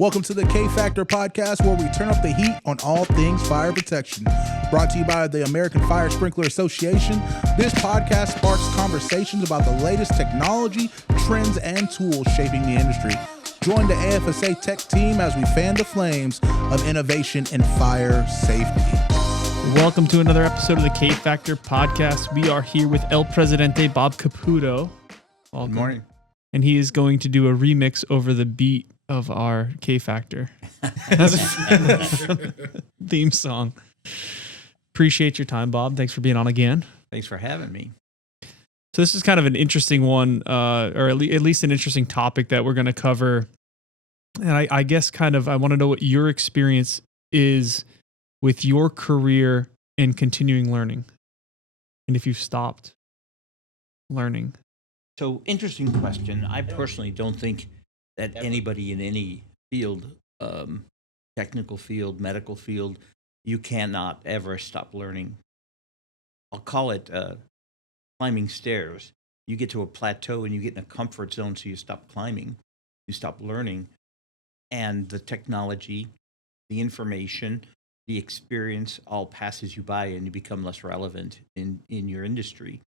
Welcome to the K Factor podcast, where we turn up the heat on all things fire protection. Brought to you by the American Fire Sprinkler Association, this podcast sparks conversations about the latest technology, trends, and tools shaping the industry. Join the AFSA tech team as we fan the flames of innovation in fire safety. Welcome to another episode of the K Factor podcast. We are here with El Presidente, Bob Caputo. Welcome. Good morning. And he is going to do a remix over the beat of our K Factor theme song. Appreciate your time, Bob. Thanks for being on again. Thanks for having me. So this is kind of an interesting one, or at least an interesting topic that we're going to cover. And I guess I want to know what your experience is with your career in continuing learning, and if you've stopped learning. So, interesting question. I personally don't think that anybody in any field, technical field, medical field, you cannot ever stop learning. I'll call it climbing stairs. You get to a plateau and you get in a comfort zone, so you stop climbing, you stop learning. And the technology, the information, the experience all passes you by, and you become less relevant in your industry.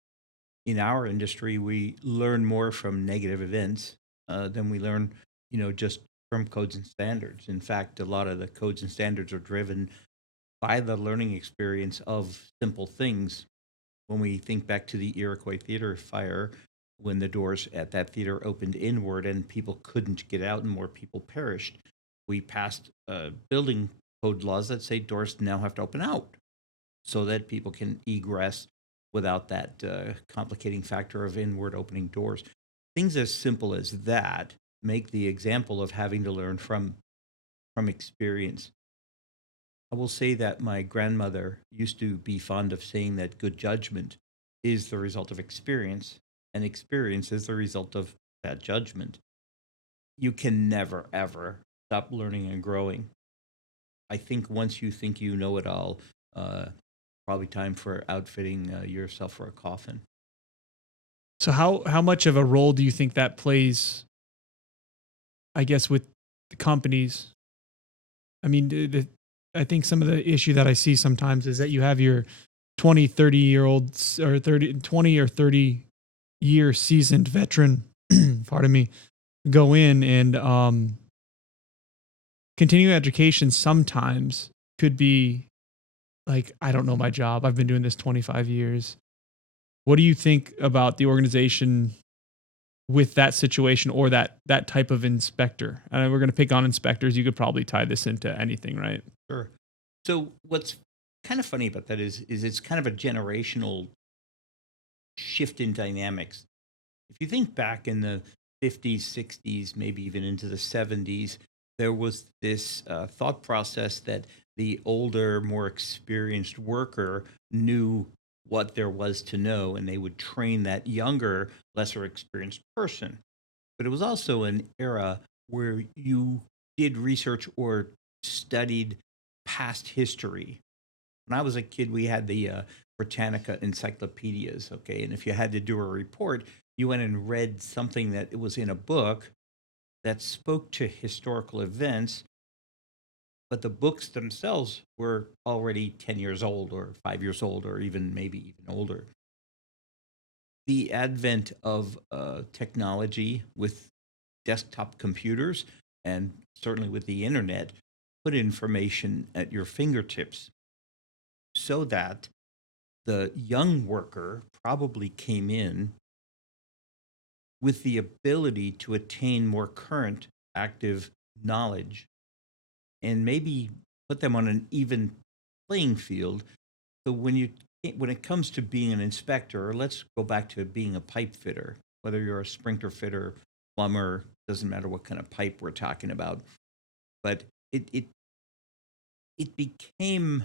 In our industry, we learn more from negative events than we learn, just from codes and standards. In fact, a lot of the codes and standards are driven by the learning experience of simple things. When we think back to the Iroquois Theater fire, when the doors at that theater opened inward and people couldn't get out and more people perished, we passed building code laws that say doors now have to open out so that people can egress without that complicating factor of inward opening doors. Things as simple as that make the example of having to learn from experience. I will say that my grandmother used to be fond of saying that good judgment is the result of experience, and experience is the result of bad judgment. You can never, ever stop learning and growing. I think once you think you know it all, probably time for outfitting yourself for a coffin. So how much of a role do you think that plays, I guess, with the companies? I mean, I think some of the issue that I see sometimes is that you have your 20 or 30 year seasoned veteran, pardon me, go in and continuing education sometimes could be like, I don't know my job. I've been doing this 25 years. What do you think about the organization with that situation, or that type of inspector? And we're going to pick on inspectors. You could probably tie this into anything, right? Sure. So what's kind of funny about that is it's kind of a generational shift in dynamics. If you think back in the 50s, 60s, maybe even into the 70s, there was this thought process that the older, more experienced worker knew what there was to know, and they would train that younger, lesser experienced person. But it was also an era where you did research or studied past history. When I was a kid, we had the Britannica encyclopedias, okay? And if you had to do a report, you went and read something that it was in a book that spoke to historical events, but the books themselves were already 10 years old or 5 years old or maybe even older. The advent of technology with desktop computers and certainly with the internet put information at your fingertips so that the young worker probably came in with the ability to attain more current active knowledge and maybe put them on an even playing field. So when it comes to being an inspector, or let's go back to being a pipe fitter, whether you're a sprinkler fitter, plumber, doesn't matter what kind of pipe we're talking about, but it became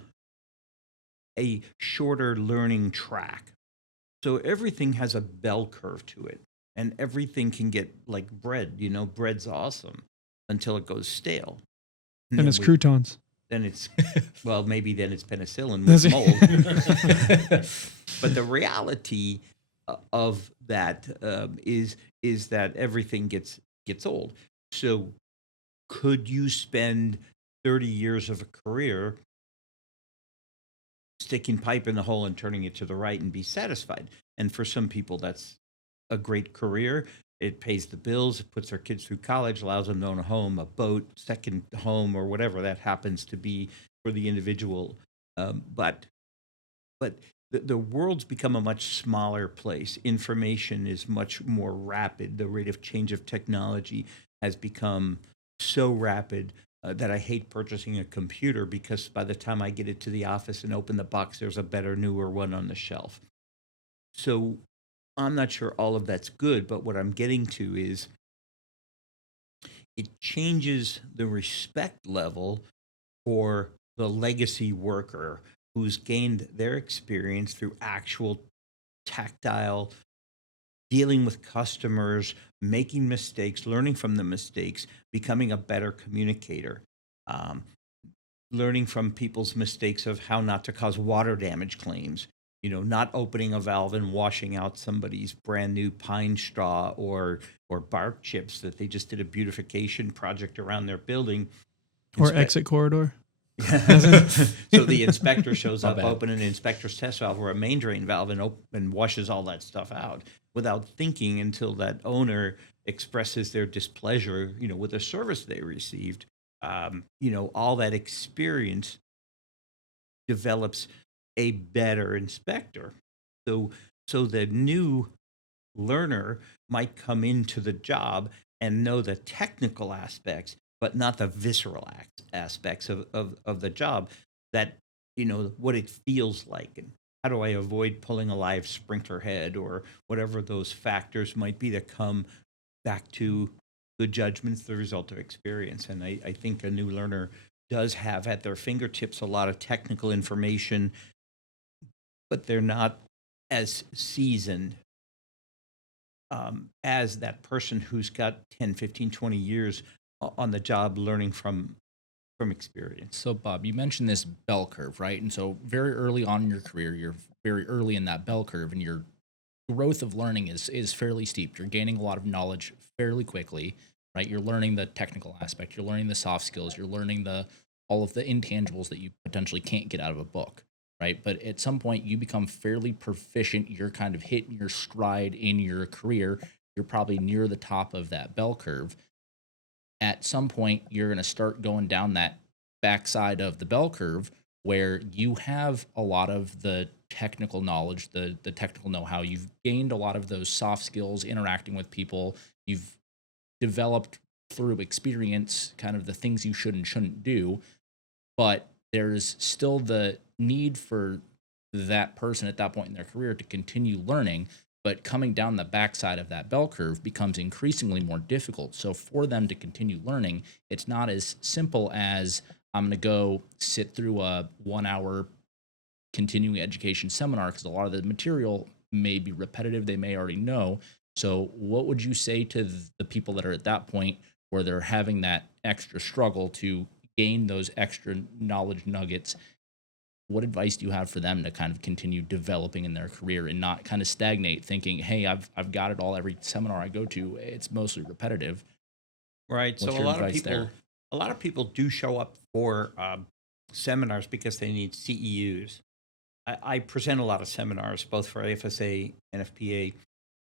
a shorter learning track. So everything has a bell curve to it, and everything can get like bread. Bread's awesome until it goes stale. And it's croutons. Then it's, well, maybe then it's penicillin with mold. But the reality of that is that everything gets old. So could you spend 30 years of a career sticking pipe in the hole and turning it to the right and be satisfied? And for some people, that's a great career. It pays the bills, it puts their kids through college, allows them to own a home, a boat, second home, or whatever that happens to be for the individual. But the world's become a much smaller place. Information is much more rapid. The rate of change of technology has become so rapid that I hate purchasing a computer because by the time I get it to the office and open the box, there's a better, newer one on the shelf. So I'm not sure all of that's good, but what I'm getting to is it changes the respect level for the legacy worker who's gained their experience through actual tactile dealing with customers, making mistakes, learning from the mistakes, becoming a better communicator, um, learning from people's mistakes of how not to cause water damage claims. Not opening a valve and washing out somebody's brand new pine straw or bark chips that they just did a beautification project around their building. Or exit corridor. So the inspector shows Not up, bad. open an inspector's test valve or a main drain valve, and washes all that stuff out without thinking until that owner expresses their displeasure, with the service they received. All that experience develops a better inspector. So the new learner might come into the job and know the technical aspects, but not the visceral aspects of the job, that, what it feels like. And how do I avoid pulling a live sprinkler head or whatever those factors might be that come back to good judgments, the result of experience. And I think a new learner does have at their fingertips a lot of technical information, but they're not as seasoned as that person who's got 10, 15, 20 years on the job learning from experience. So, Bob, you mentioned this bell curve, right? And so, very early on in your career, you're very early in that bell curve, and your growth of learning is fairly steep. You're gaining a lot of knowledge fairly quickly, right? You're learning the technical aspect, you're learning the soft skills, you're learning all of the intangibles that you potentially can't get out of a book, right? But at some point, you become fairly proficient. You're kind of hitting your stride in your career. You're probably near the top of that bell curve. At some point, you're going to start going down that backside of the bell curve where you have a lot of the technical knowledge, the technical know-how. You've gained a lot of those soft skills, interacting with people. You've developed through experience kind of the things you should and shouldn't do. But there's still the need for that person at that point in their career to continue learning. But coming down the backside of that bell curve becomes increasingly more difficult. So for them to continue learning, it's not as simple as I'm going to go sit through a 1-hour continuing education seminar, because a lot of the material may be repetitive. They may already know. So what would you say to the people that are at that point where they're having that extra struggle to gain those extra knowledge nuggets? What advice do you have for them to kind of continue developing in their career and not kind of stagnate thinking, hey, I've got it all, every seminar I go to, it's mostly repetitive? Right. What's So your advice there? a lot of people do show up for seminars because they need CEUs. I present a lot of seminars, both for AFSA and NFPA,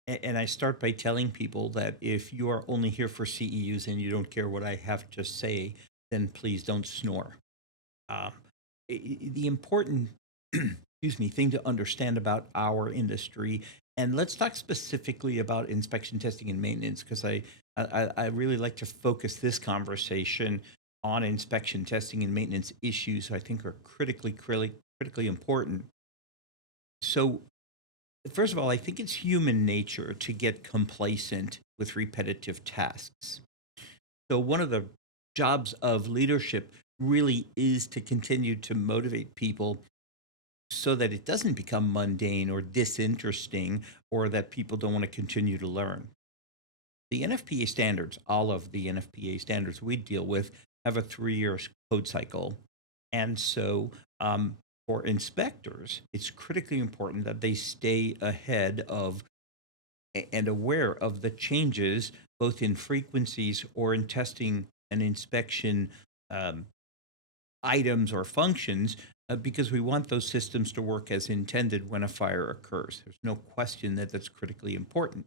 and I start by telling people that if you are only here for CEUs and you don't care what I have to say, then please don't snore. Um, the important excuse me thing to understand about our industry, and let's talk specifically about inspection, testing, and maintenance, because I really like to focus this conversation on inspection, testing, and maintenance issues I think are critically important. So first of all, I think it's human nature to get complacent with repetitive tasks. So one of the jobs of leadership really is to continue to motivate people so that it doesn't become mundane or disinteresting, or that people don't want to continue to learn. The NFPA standards, all of the NFPA standards we deal with, have a 3-year code cycle. And so for inspectors, it's critically important that they stay ahead of and aware of the changes, both in frequencies or in testing and inspection um, items or functions because we want those systems to work as intended when a fire occurs. There's no question that that's critically important.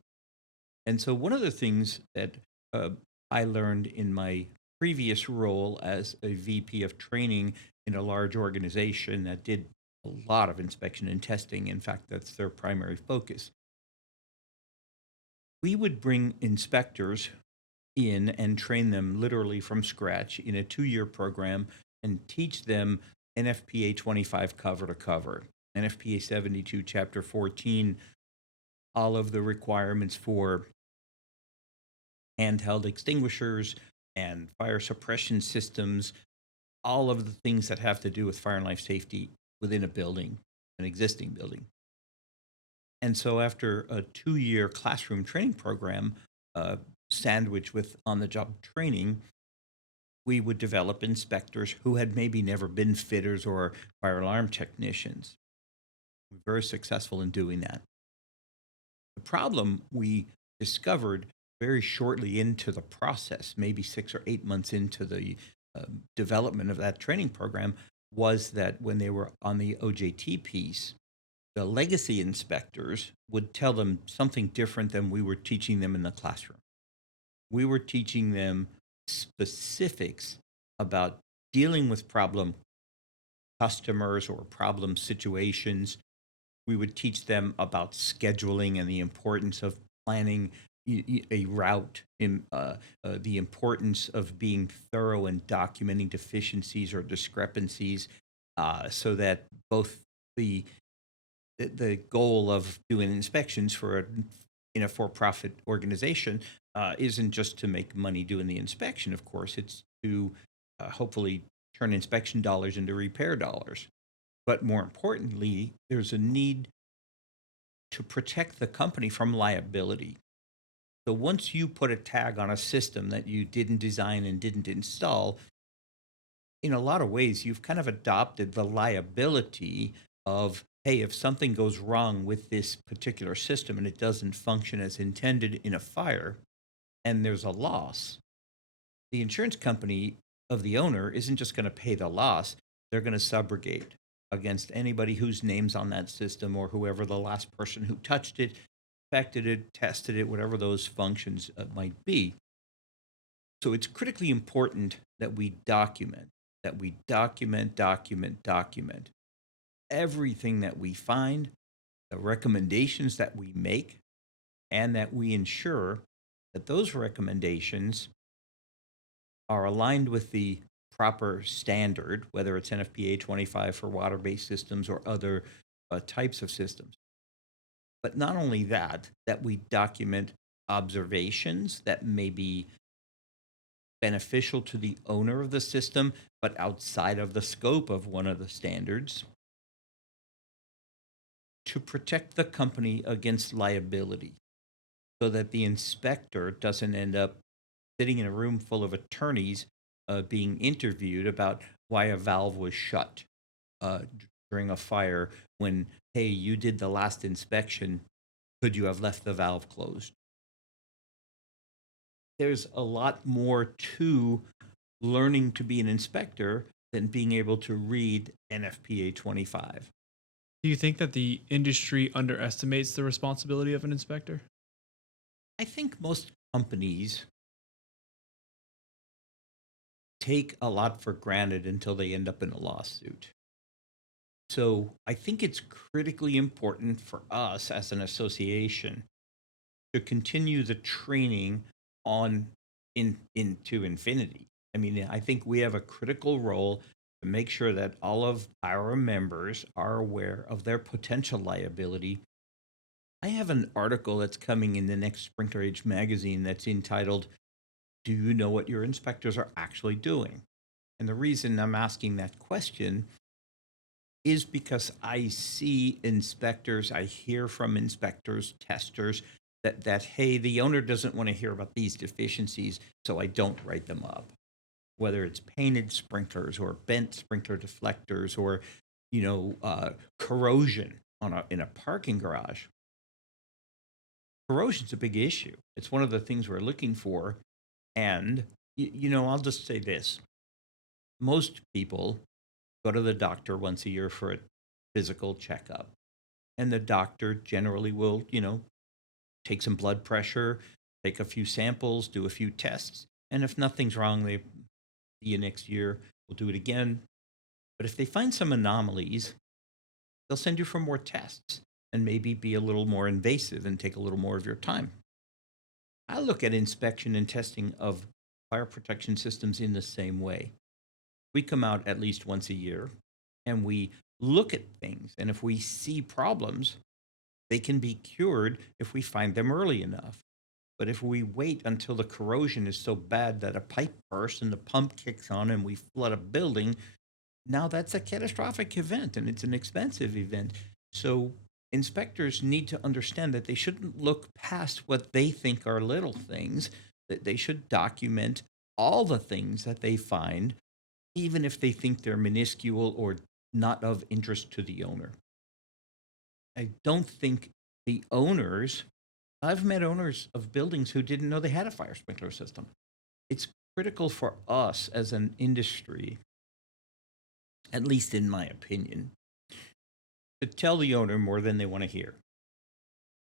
And so, one of the things that uh, I learned in my previous role as a VP of training in a large organization that did a lot of inspection and testing, in fact, that's their primary focus, we would bring inspectors in and train them literally from scratch in a 2-year program and teach them NFPA 25 cover to cover, NFPA 72, Chapter 14, all of the requirements for handheld extinguishers and fire suppression systems, all of the things that have to do with fire and life safety within a building, an existing building. And so, after a 2-year classroom training program, sandwiched with on the job training, we would develop inspectors who had maybe never been fitters or fire alarm technicians. We were very successful in doing that. The problem we discovered very shortly into the process, maybe 6 or 8 months into the development of that training program, was that when they were on the OJT piece, the legacy inspectors would tell them something different than we were teaching them in the classroom. We were teaching them specifics about dealing with problem customers or problem situations. We would teach them about scheduling and the importance of planning a route, the importance of being thorough and documenting deficiencies or discrepancies, so that both the goal of doing inspections in a for-profit organization isn't just to make money doing the inspection. Of course, it's to hopefully turn inspection dollars into repair dollars. But more importantly, there's a need to protect the company from liability. So once you put a tag on a system that you didn't design and didn't install, in a lot of ways, you've kind of adopted the liability of, hey, if something goes wrong with this particular system and it doesn't function as intended in a fire and there's a loss, the insurance company of the owner isn't just going to pay the loss, they're going to subrogate against anybody whose name's on that system or whoever the last person who touched it, inspected it, tested it, whatever those functions might be. So it's critically important that we document everything that we find, the recommendations that we make, and that we ensure that those recommendations are aligned with the proper standard, whether it's NFPA 25 for water-based systems or other types of systems. But not only that, that we document observations that may be beneficial to the owner of the system, but outside of the scope of one of the standards, to protect the company against liability so that the inspector doesn't end up sitting in a room full of attorneys being interviewed about why a valve was shut during a fire when, hey, you did the last inspection, could you have left the valve closed? There's a lot more to learning to be an inspector than being able to read NFPA 25. Do you think that the industry underestimates the responsibility of an inspector? I think most companies take a lot for granted until they end up in a lawsuit. So I think it's critically important for us as an association to continue the training on into infinity. I mean, I think we have a critical role to make sure that all of our members are aware of their potential liability. I have an article that's coming in the next Sprinkler Age magazine that's entitled, "Do you know what your inspectors are actually doing?" And the reason I'm asking that question is because I see inspectors, I hear from inspectors, testers, that hey, the owner doesn't want to hear about these deficiencies, so I don't write them up. Whether it's painted sprinklers or bent sprinkler deflectors or corrosion in a parking garage. Corrosion's a big issue. It's one of the things we're looking for, and I'll just say this. Most people go to the doctor once a year for a physical checkup. And the doctor generally will, take some blood pressure, take a few samples, do a few tests. And if nothing's wrong, they see you next year. We'll do it again. But if they find some anomalies, they'll send you for more tests and maybe be a little more invasive and take a little more of your time. I look at inspection and testing of fire protection systems in the same way. We come out at least once a year and we look at things. And if we see problems, they can be cured if we find them early enough. But if we wait until the corrosion is so bad that a pipe bursts and the pump kicks on and we flood a building, now that's a catastrophic event and it's an expensive event. So inspectors need to understand that they shouldn't look past what they think are little things, that they should document all the things that they find, even if they think they're minuscule or not of interest to the owner. I don't think the owners, I've met owners of buildings who didn't know they had a fire sprinkler system. It's critical for us as an industry, at least in my opinion, to tell the owner more than they want to hear.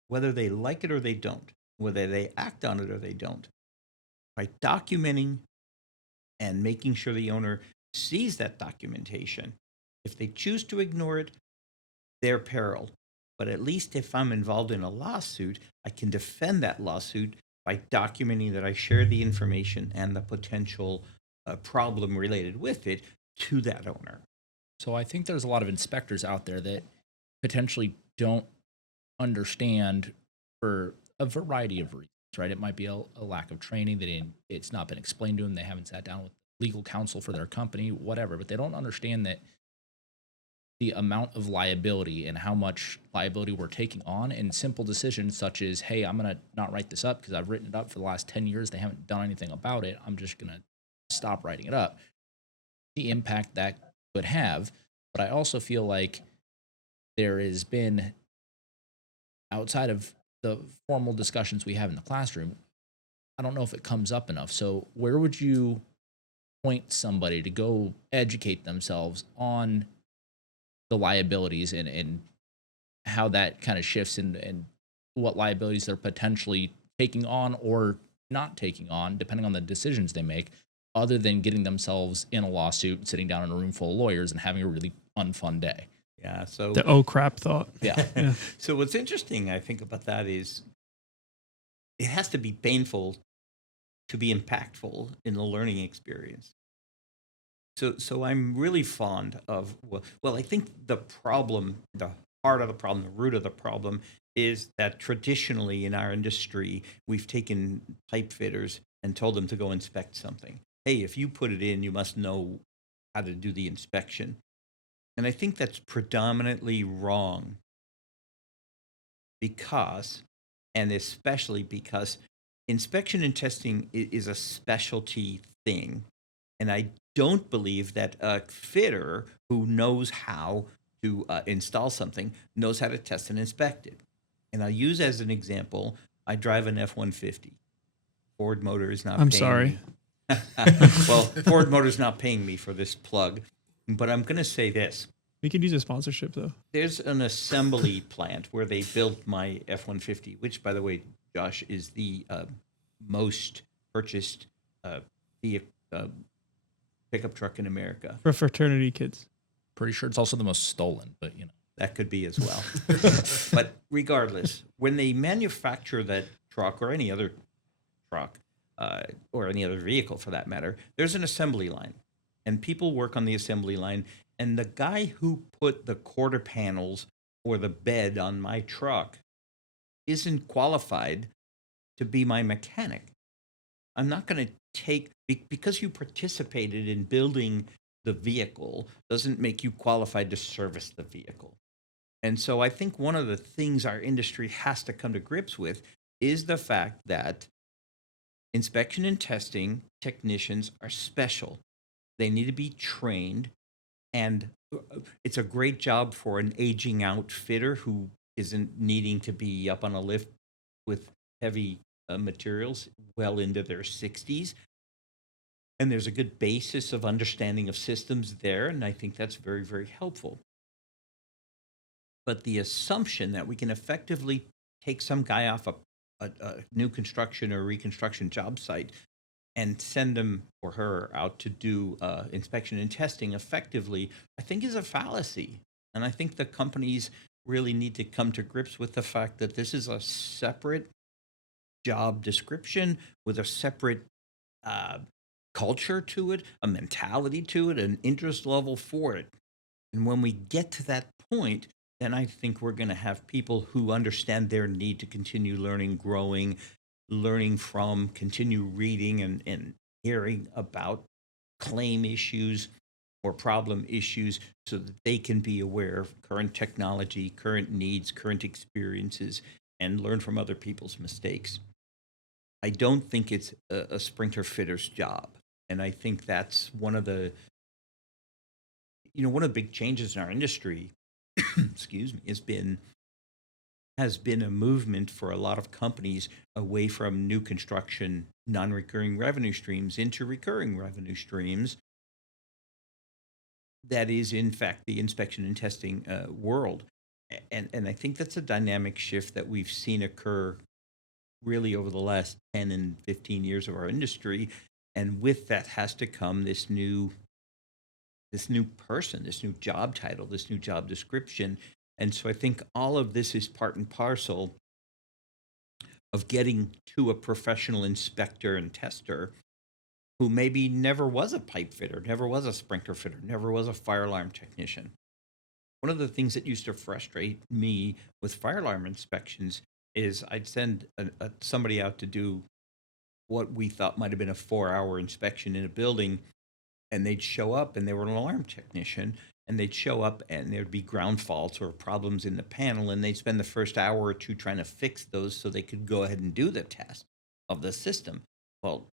Whether they like it or they don't, whether they act on it or they don't. By documenting and making sure the owner sees that documentation. If they choose to ignore it, their peril. But at least if I'm involved in a lawsuit, I can defend that lawsuit by documenting that I share the information and the potential problem related with it to that owner. So I think there's a lot of inspectors out there that potentially don't understand for a variety of reasons, right? It might be a lack of training. It's not been explained to them. They haven't sat down with legal counsel for their company, whatever, but they don't understand that the amount of liability and how much liability we're taking on in simple decisions such as, hey, I'm going to not write this up because I've written it up for the last 10 years. They haven't done anything about it. I'm just going to stop writing it up. The impact that could have. But I also feel like there has been, outside of the formal discussions we have in the classroom, I don't know if it comes up enough. So where would you point somebody to go educate themselves on the liabilities and how that kind of shifts and what liabilities they're potentially taking on or not taking on, depending on the decisions they make, other than getting themselves in a lawsuit, sitting down in a room full of lawyers and having a really unfun day? Yeah. So The oh crap thought. Yeah. So what's interesting, I think, about that is it has to be painful to be impactful in the learning experience. So I'm really fond of, well, I think the problem, the heart of the problem, the root of the problem is that traditionally in our industry, we've taken pipe fitters and told them to go inspect something. Hey, if you put it in, you must know how to do the inspection. And I think that's predominantly wrong because, and especially because inspection and testing is a specialty thing. And I don't believe that a fitter who knows how to install something knows how to test and inspect it. And I'll use as an example, I drive an F-150. Ford Motor is not I'm paying sorry. me. Well, Ford Motor's not paying me for this plug, but I'm going to say this. We could use a sponsorship though. There's an assembly plant where they built my F-150, which, by the way, Josh, is the most purchased pickup truck in America. For fraternity kids. Pretty sure it's also the most stolen, but That could be as well. But regardless, when they manufacture that truck or any other truck or any other vehicle for that matter, there's an assembly line. And people work on the assembly line. And the guy who put the quarter panels or the bed on my truck isn't qualified to be my mechanic. I'm not going to take, because you participated in building the vehicle doesn't make you qualified to service the vehicle. And so I think one of the things our industry has to come to grips with is the fact that inspection and testing technicians are special. They need to be trained, and it's a great job for an aging out fitter who isn't needing to be up on a lift with heavy materials well into their 60s. And there's a good basis of understanding of systems there, and I think that's very, very helpful. But the assumption that we can effectively take some guy off a new construction or reconstruction job site and send him or her out to do inspection and testing effectively, I think is a fallacy. And I think the companies really need to come to grips with the fact that this is a separate job description with a separate culture to it, a mentality to it, an interest level for it. And when we get to that point, then I think we're going to have people who understand their need to continue learning, growing, learning from, continue reading and hearing about claim issues or problem issues so that they can be aware of current technology, current needs, current experiences, and learn from other people's mistakes. I don't think it's a sprinter fitter's job. And I think that's one of the big changes in our industry, excuse me, has been a movement for a lot of companies away from new construction, non-recurring revenue streams into recurring revenue streams. That is, in fact, the inspection and testing world. And I think that's a dynamic shift that we've seen occur really over the last 10 and 15 years of our industry. And with that has to come this new person, this new job title, this new job description. And so I think all of this is part and parcel of getting to a professional inspector and tester who maybe never was a pipe fitter, never was a sprinkler fitter, never was a fire alarm technician. One of the things that used to frustrate me with fire alarm inspections is I'd send somebody out to do what we thought might have been a 4-hour inspection in a building, and they'd show up and they were an alarm technician, and they'd show up and there'd be ground faults or problems in the panel, and they'd spend the first hour or two trying to fix those so they could go ahead and do the test of the system. Well,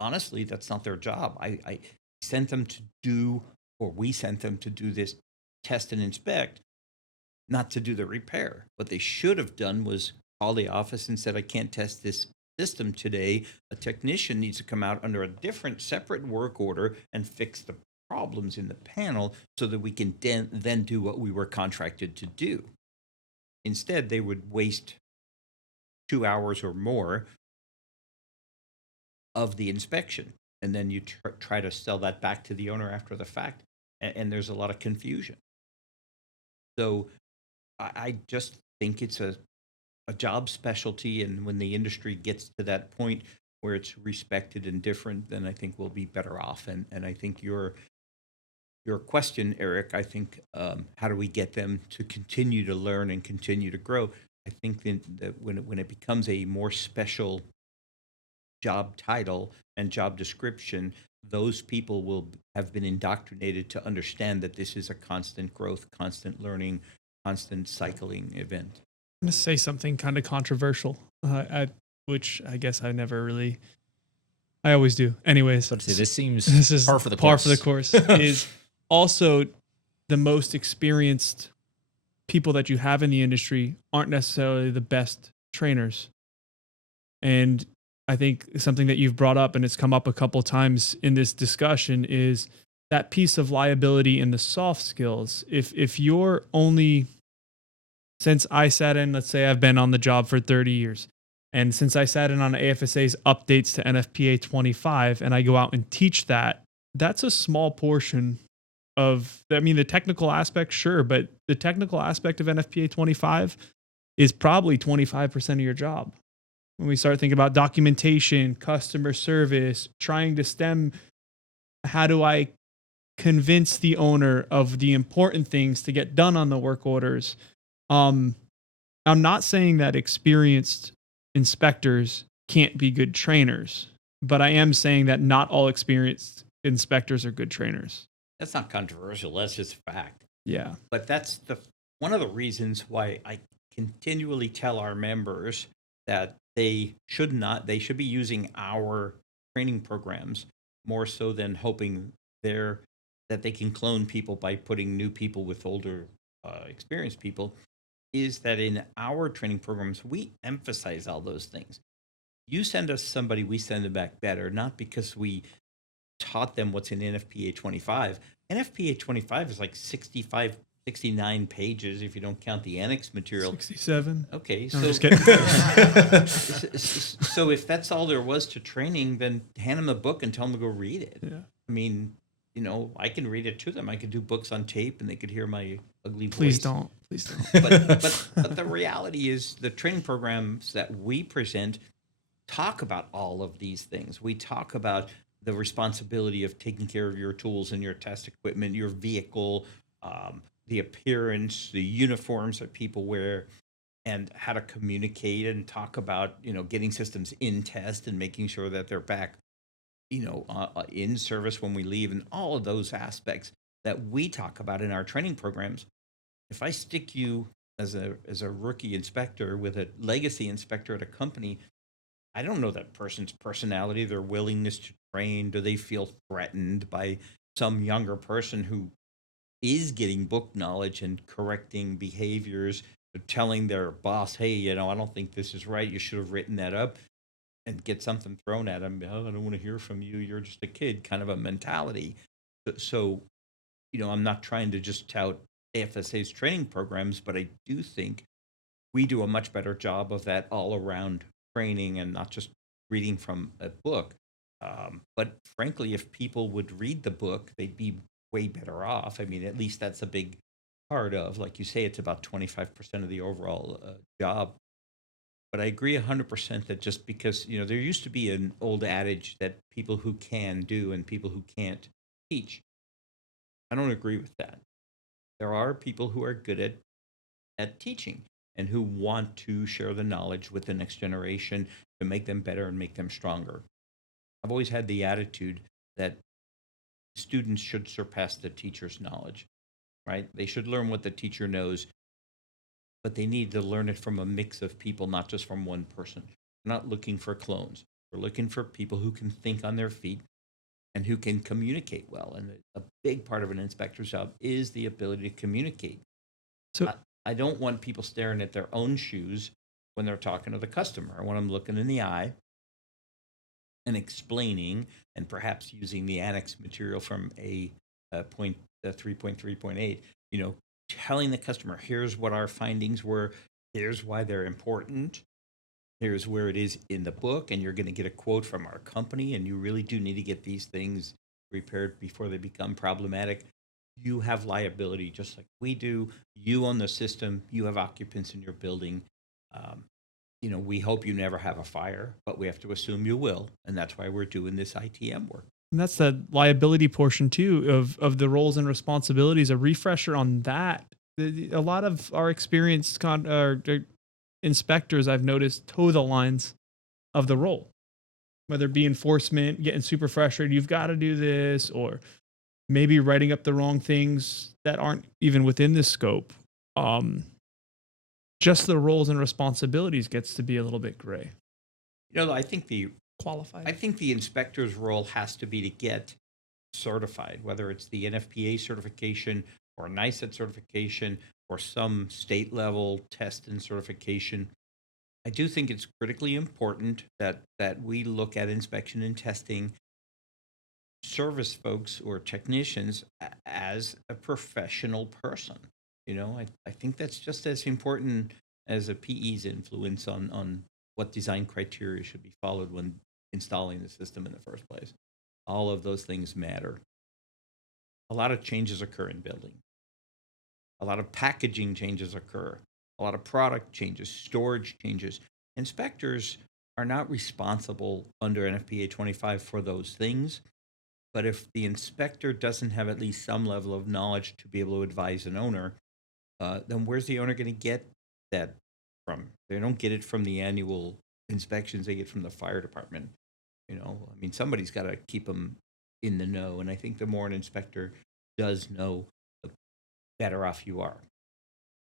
honestly, that's not their job. I sent them to do, or we sent them to do this test and inspect, not to do the repair. What they should have done was call the office and said, I can't test this system today. A technician needs to come out under a different separate work order and fix the problems in the panel so that we can then do what we were contracted to do. Instead, they would waste 2 hours or more of the inspection, and then you try to sell that back to the owner after the fact, and there's a lot of confusion. So I just think it's a job specialty, and when the industry gets to that point where it's respected and different, then I think we'll be better off. And I think your question, Eric, I think how do we get them to continue to learn and continue to grow? I think that when it becomes a more special job title and job description, those people will have been indoctrinated to understand that this is a constant growth, constant learning, constant cycling event. I'm going to say something kind of controversial, which I guess I always do. Anyways, Let's say this is par for the course. Is also the most experienced people that you have in the industry aren't necessarily the best trainers. And I think something that you've brought up, and it's come up a couple times in this discussion, is that piece of liability in the soft skills. If you're only, since I sat in, let's say I've been on the job for 30 years, and since I sat in on AFSA's updates to NFPA 25, and I go out and teach that, that's a small portion of, the technical aspect, sure, but the technical aspect of NFPA 25 is probably 25% of your job. When we start thinking about documentation, customer service, trying to stem, how do I convince the owner of the important things to get done on the work orders? I'm not saying that experienced inspectors can't be good trainers, but I am saying that not all experienced inspectors are good trainers. That's not controversial. That's just fact. Yeah. But that's one of the reasons why I continually tell our members that they should be using our training programs more so than hoping that they can clone people by putting new people with older experienced people, is that in our training programs, we emphasize all those things. You send us somebody, we send them back better, not because we taught them what's in NFPA 25. NFPA 25 is like 65, 69 pages if you don't count the annex material. 67. Okay, No, I'm so just kidding. so if that's all there was to training, then hand them a book and tell them to go read it. Yeah. I mean, I can read it to them. I could do books on tape, and they could hear my ugly voice. Please don't. Please don't. But the reality is, the training programs that we present talk about all of these things. We talk about the responsibility of taking care of your tools and your test equipment, your vehicle, the appearance, the uniforms that people wear, and how to communicate and talk about, getting systems in test and making sure that they're back, in service when we leave, and all of those aspects that we talk about in our training programs. If I stick you as a rookie inspector with a legacy inspector at a company, I don't know that person's personality, their willingness to train. Do they feel threatened by some younger person who is getting book knowledge and correcting behaviors, telling their boss, hey, I don't think this is right. You should have written that up, and get something thrown at them. Oh, I don't want to hear from you. You're just a kid, kind of a mentality. So, I'm not trying to just tout AFSA's training programs, but I do think we do a much better job of that all around training and not just reading from a book. But frankly, if people would read the book, they'd be way better off. I mean, at least that's a big part of, like you say, it's about 25% of the overall job. But I agree 100% that just because, there used to be an old adage that people who can do and people who can't teach. I don't agree with that. There are people who are good at teaching and who want to share the knowledge with the next generation to make them better and make them stronger. I've always had the attitude that students should surpass the teacher's knowledge, right? They should learn what the teacher knows, but they need to learn it from a mix of people, not just from one person. We're not looking for clones. We're looking for people who can think on their feet and who can communicate well. And a big part of an inspector's job is the ability to communicate. So I don't want people staring at their own shoes when they're talking to the customer. I want them looking in the eye and explaining, and perhaps using the annex material from a point 3.3.8, telling the customer, here's what our findings were, here's why they're important, here's where it is in the book, and you're going to get a quote from our company, and you really do need to get these things repaired before they become problematic. You have liability just like we do. You own the system. You have occupants in your building. We hope you never have a fire, but we have to assume you will, and that's why we're doing this ITM work. And that's the liability portion too of the roles and responsibilities. A refresher on that. A lot of our experienced inspectors, I've noticed, toe the lines of the role, whether it be enforcement, getting super frustrated, you've got to do this, or maybe writing up the wrong things that aren't even within the scope. Just the roles and responsibilities gets to be a little bit gray. I think the Qualified. I think the inspector's role has to be to get certified, whether it's the NFPA certification or NICET certification or some state level test and certification. I do think it's critically important that we look at inspection and testing service folks or technicians as a professional person. I think that's just as important as a PE's influence on what design criteria should be followed when installing the system in the first place. All of those things matter. A lot of changes occur in building. A lot of packaging changes occur. A lot of product changes, storage changes. Inspectors are not responsible under NFPA 25 for those things. But if the inspector doesn't have at least some level of knowledge to be able to advise an owner, then where's the owner going to get that from? They don't get it from the annual inspections. They get from the fire department. Somebody's got to keep them in the know. And I think the more an inspector does know, the better off you are.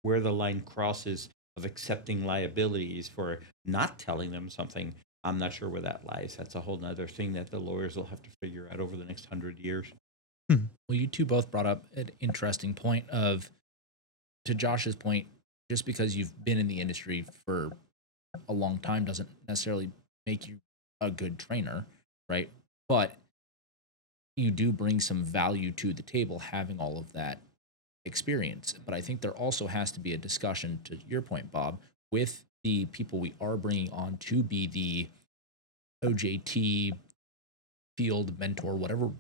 Where the line crosses of accepting liabilities for not telling them something, I'm not sure where that lies. That's a whole nother thing that the lawyers will have to figure out over the next 100 years. Well, you two both brought up an interesting point to Josh's point, just because you've been in the industry for a long time doesn't necessarily make you a good trainer, right? But you do bring some value to the table having all of that experience. But I think there also has to be a discussion, to your point, Bob, with the people we are bringing on to be the OJT field mentor, whatever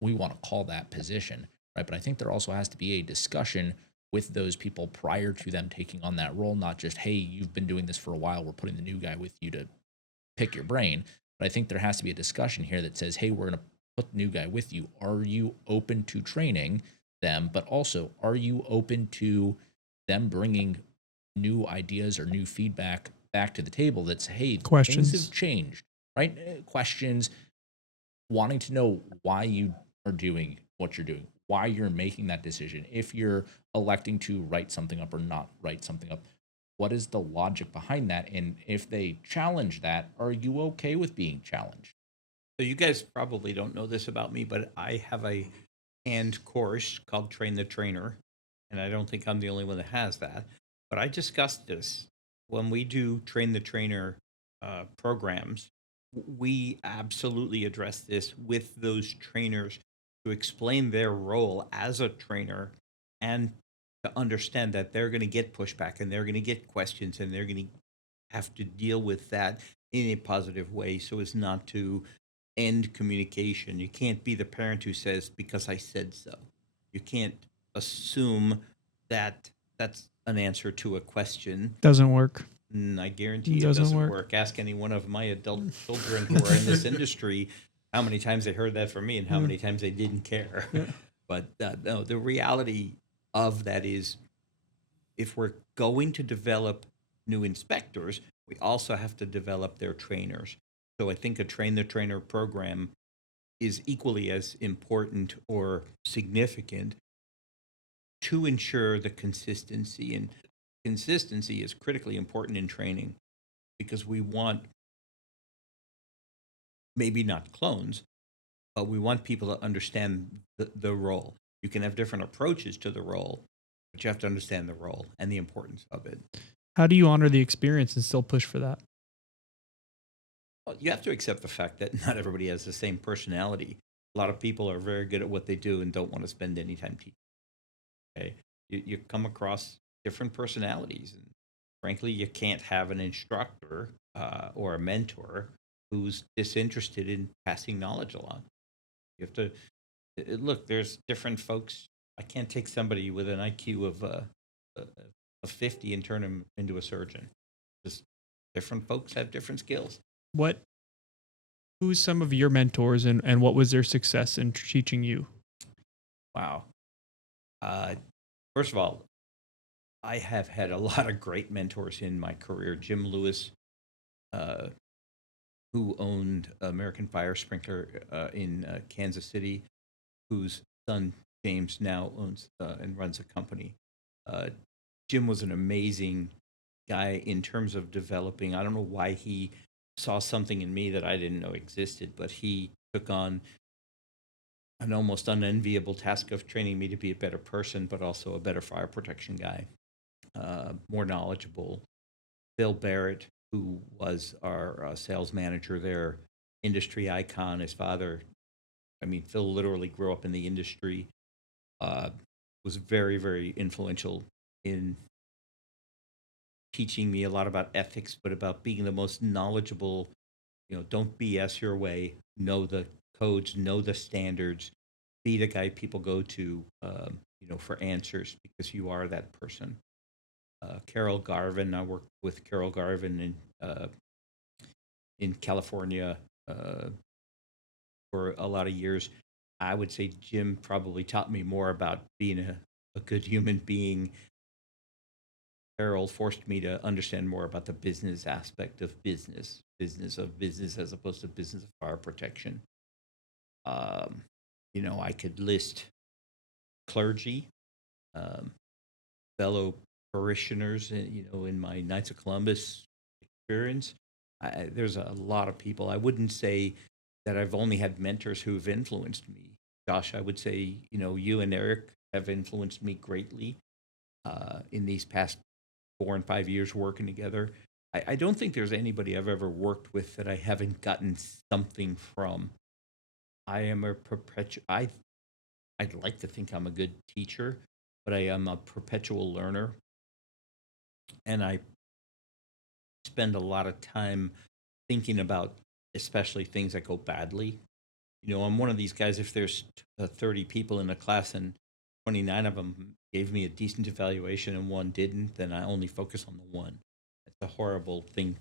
we want to call that position, right? But I think there also has to be a discussion with those people prior to them taking on that role, not just, hey, you've been doing this for a while, we're putting the new guy with you to pick your brain. But I think there has to be a discussion here that says, hey, we're going to put the new guy with you. Are you open to training them? But also, are you open to them bringing new ideas or new feedback back to the table that's, hey, Questions. things have changed, right? Questions, wanting to know why you are doing what you're doing, why you're making that decision. If you're electing to write something up or not write something up, what is the logic behind that? And if they challenge that, are you okay with being challenged? So you guys probably don't know this about me, but I have a hand course called Train the Trainer, and I don't think I'm the only one that has that. But I discussed this when we do Train the Trainer programs. We absolutely address this with those trainers to explain their role as a trainer and to understand that they're going to get pushback and they're going to get questions and they're going to have to deal with that in a positive way so as not to end communication. You can't be the parent who says, because I said so. You can't assume that that's an answer to a question. Doesn't work. I guarantee it Doesn't doesn't work. work. Ask any one of my adult children who are in this industry how many times they heard that from me and how many times they didn't care. Yeah. But no, the reality of that is if we're going to develop new inspectors, we also have to develop their trainers. So I think a Train the Trainer program is equally as important or significant to ensure the consistency. And consistency is critically important in training because we want maybe not clones, but we want people to understand the role. You can have different approaches to the role, but you have to understand the role and the importance of it. How do you honor the experience and still push for that? Well, you have to accept the fact that not everybody has the same personality. A lot of people are very good at what they do and don't want to spend any time teaching. Okay, you come across different personalities, and frankly, you can't have an instructor or a mentor who's disinterested in passing knowledge along. You have to look. There's different folks. I can't take somebody with an IQ of 50 and turn them into a surgeon. Just different folks have different skills. Who's some of your mentors and what was their success in teaching you? Wow. First of all, I have had a lot of great mentors in my career. Jim Lewis, who owned American Fire Sprinkler in Kansas City, whose son James now owns and runs a company. Jim was an amazing guy in terms of developing. I don't know why he saw something in me that I didn't know existed, but he took on an almost unenviable task of training me to be a better person, but also a better fire protection guy, more knowledgeable. Bill Barrett, who was our sales manager there, industry icon. His father, Phil literally grew up in the industry, was very, very influential in teaching me a lot about ethics, but about being the most knowledgeable. Don't BS your way. Know the codes, know the standards, be the guy people go to, for answers because you are that person. Carol Garvin, I worked with Carol Garvin in California for a lot of years. I would say Jim probably taught me more about being a good human being. Carol forced me to understand more about the business aspect of business as opposed to business of fire protection. I could list clergy, fellow parishioners, in my Knights of Columbus experience. There's a lot of people. I wouldn't say that I've only had mentors who've influenced me. Josh, I would say, you and Eric have influenced me greatly in these past 4 and 5 years working together. I don't think there's anybody I've ever worked with that I haven't gotten something from. I am a perpetual. I'd like to think I'm a good teacher, but I am a perpetual learner, and I spend a lot of time thinking about, especially things that go badly. I'm one of these guys. If there's 30 people in a class and 29 of them gave me a decent evaluation and one didn't, then I only focus on the one. It's a horrible thing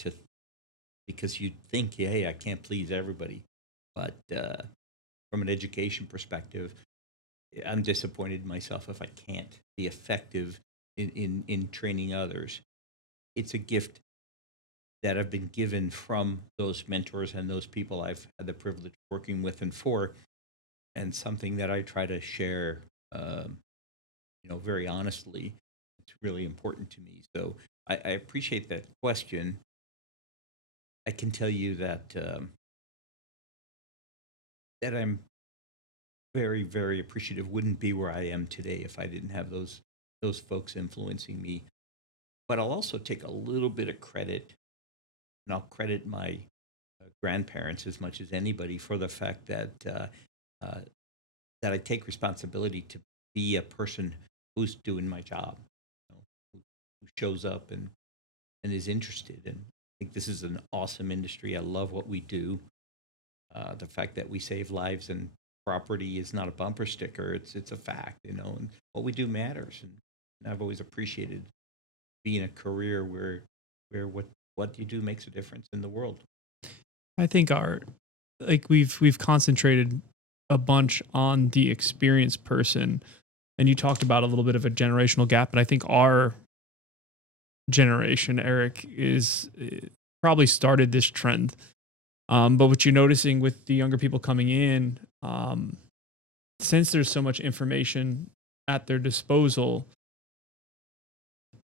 because you think, hey, I can't please everybody. But from an education perspective, I'm disappointed in myself if I can't be effective in training others. It's a gift that I've been given from those mentors and those people I've had the privilege of working with and for, and something that I try to share, very honestly. It's really important to me. So I appreciate that question. I can tell you that I'm very, very appreciative. Wouldn't be where I am today if I didn't have those folks influencing me. But I'll also take a little bit of credit, and I'll credit my grandparents as much as anybody for the fact uh, that I take responsibility to be a person who's doing my job, who shows up and is interested. And I think this is an awesome industry. I love what we do. The fact that we save lives and property is not a bumper sticker; it's a fact, and what we do matters. And I've always appreciated being a career where what you do makes a difference in the world. I think we've concentrated a bunch on the experienced person, and you talked about a little bit of a generational gap, and I think our generation, Eric, is probably started this trend. But what you're noticing with the younger people coming in, since there's so much information at their disposal,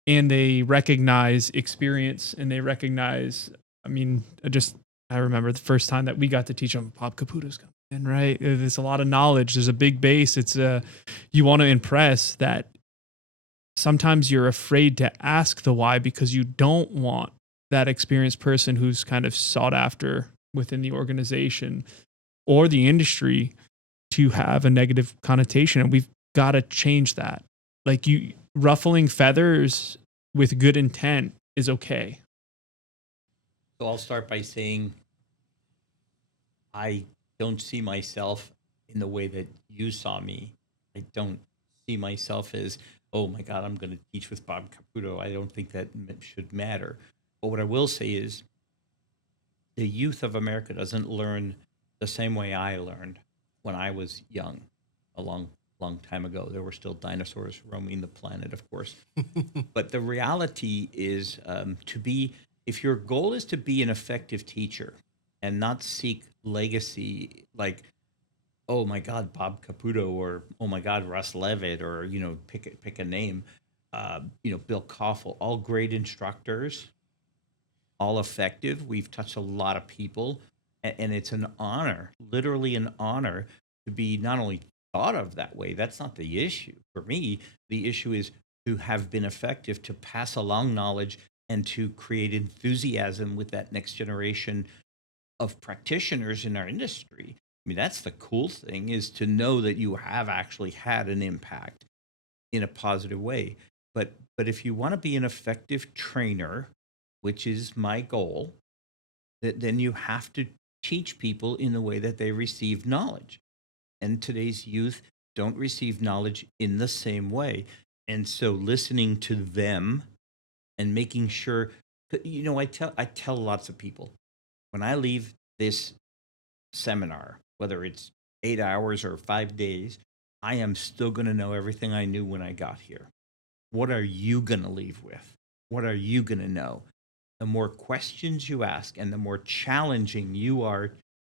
and they recognize experience, and they recognize, I remember the first time that we got to teach them, Bob Caputo's coming in, right? There's a lot of knowledge. There's a big base. You want to impress that. Sometimes you're afraid to ask the why because you don't want that experienced person who's kind of sought after within the organization or the industry to have a negative connotation. And we've got to change that. Like, ruffling feathers with good intent is okay. So I'll start by saying I don't see myself in the way that you saw me. I don't see myself as, oh my God, I'm going to teach with Bob Caputo. I don't think that should matter. But what I will say is the youth of America doesn't learn the same way I learned when I was young, a long time ago. There were still dinosaurs roaming the planet, of course. But the reality is if your goal is to be an effective teacher and not seek legacy like, oh my God, Bob Caputo, or oh my God, Russ Levitt, or pick a name, Bill Koffel, all great instructors, all effective. We've touched a lot of people, and it's an honor, literally an honor, to be not only thought of that way. That's not the issue for me. The issue is to have been effective, to pass along knowledge, and to create enthusiasm with that next generation of practitioners in our industry. I mean, that's the cool thing, is to know that you have actually had an impact in a positive way. But if you want to be an effective trainer, which is my goal, then you have to teach people in the way that they receive knowledge. And today's youth don't receive knowledge in the same way. And so listening to them and making sure, I tell lots of people, when I leave this seminar, whether it's 8 hours or 5 days, I am still going to know everything I knew when I got here. What are you going to leave with? What are you going to know? The more questions you ask and the more challenging you are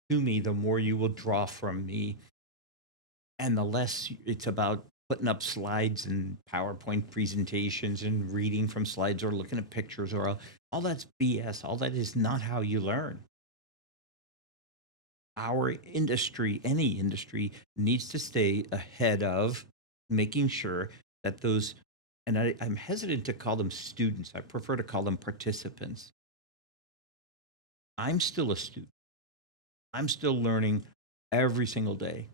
to me, the more you will draw from me. And the less it's about putting up slides and PowerPoint presentations and reading from slides or looking at pictures, or all that's BS. All that is not how you learn. Our industry, any industry, needs to stay ahead of making sure that those, and I'm hesitant to call them students. I prefer to call them participants. I'm still a student. I'm still learning every single day.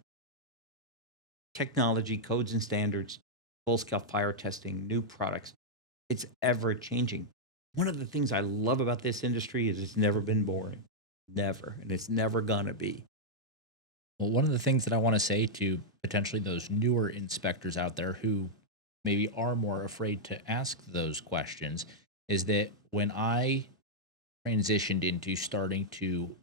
Technology, codes and standards, full-scale fire testing, new products. It's ever changing. One of the things I love about this industry is it's never been boring. Never. And it's never gonna be. Well, one of the things that I want to say to potentially those newer inspectors out there who maybe are more afraid to ask those questions is that when I transitioned into starting to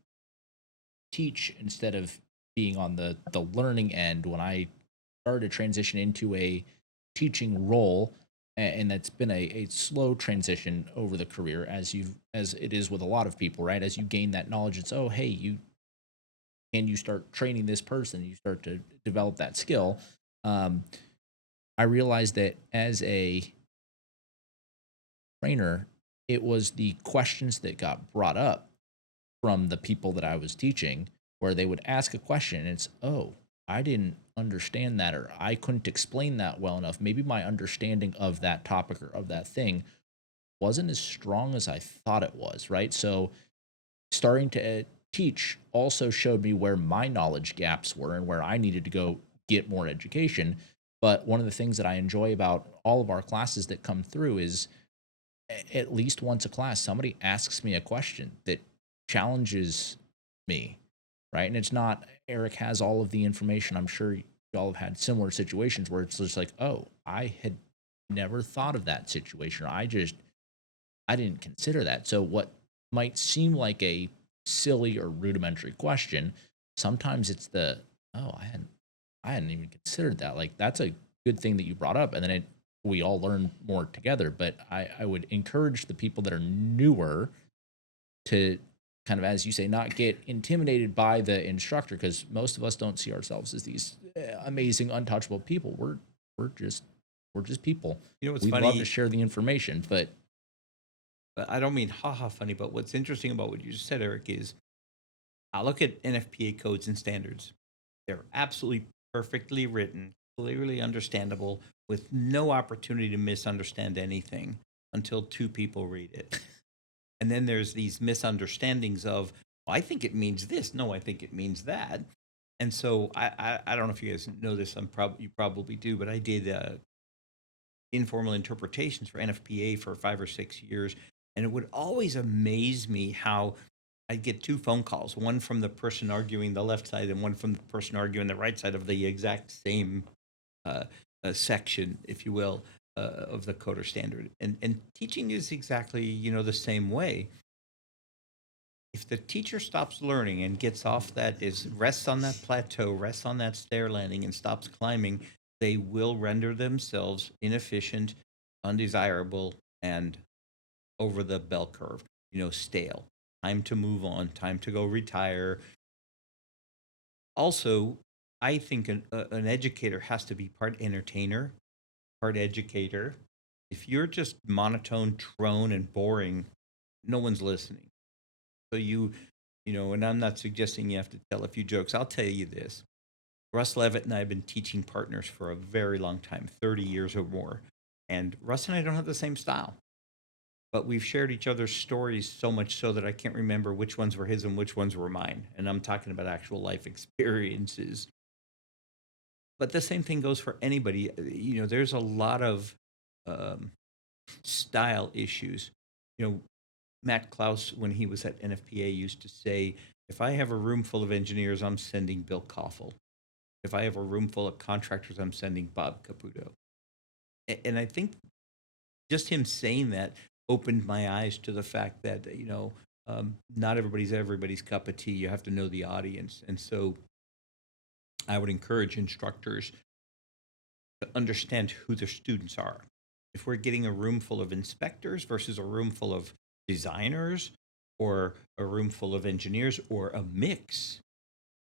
teach instead of being on the learning end, when I started to transition into a teaching role, and that's been a slow transition over the career as it is with a lot of people, right? As you gain that knowledge, it's, oh, hey, you start training this person, you start to develop that skill. I realized that as a trainer, it was the questions that got brought up from the people that I was teaching, where they would ask a question and it's, oh, I didn't understand that, or I couldn't explain that well enough. Maybe my understanding of that topic or of that thing wasn't as strong as I thought it was, right? So starting to teach also showed me where my knowledge gaps were and where I needed to go get more education. But one of the things that I enjoy about all of our classes that come through is at least once a class, somebody asks me a question that challenges me, right? And it's not Eric has all of the information. I'm sure y'all have had similar situations where it's just like, oh, I had never thought of that situation. I didn't consider that. So what might seem like a silly or rudimentary question, sometimes it's oh, I hadn't even considered that. Like, that's a good thing that you brought up. And then we all learn more together. But I would encourage the people that are newer to kind of, as you say, not get intimidated by the instructor, because most of us don't see ourselves as these amazing, untouchable people. We're just people. You know what's we funny? love to share the information, but I don't mean haha funny, but what's interesting about what you just said, Eric, is I look at NFPA codes and standards. They're absolutely perfectly written, clearly understandable, with no opportunity to misunderstand anything until two people read it. And then there's these misunderstandings of, well, I think it means this. No, I think it means that. And so I don't know if you guys know this. You probably do, but I did informal interpretations for NFPA for 5 or 6 years. And it would always amaze me how I'd get two phone calls, one from the person arguing the left side and one from the person arguing the right side of the exact same section, if you will, of the coder standard. And teaching is exactly, the same way. If the teacher stops learning and gets off rests on that plateau, rests on that stair landing and stops climbing, they will render themselves inefficient, undesirable, and over the bell curve, stale. Time to move on, time to go retire. Also, I think an educator has to be part entertainer, part educator. If you're just monotone, drone, and boring, no one's listening. So and I'm not suggesting you have to tell a few jokes. I'll tell you this. Russ Levitt and I have been teaching partners for a very long time, 30 years or more. And Russ and I don't have the same style. But we've shared each other's stories so much so that I can't remember which ones were his and which ones were mine. And I'm talking about actual life experiences. But the same thing goes for anybody. There's a lot of style issues. Matt Klaus, when he was at NFPA, used to say, if I have a room full of engineers, I'm sending Bill Koffel. If I have a room full of contractors, I'm sending Bob Caputo. And I think just him saying that opened my eyes to the fact that, not everybody's cup of tea. You have to know the audience. And so I would encourage instructors to understand who their students are. If we're getting a room full of inspectors versus a room full of designers or a room full of engineers or a mix,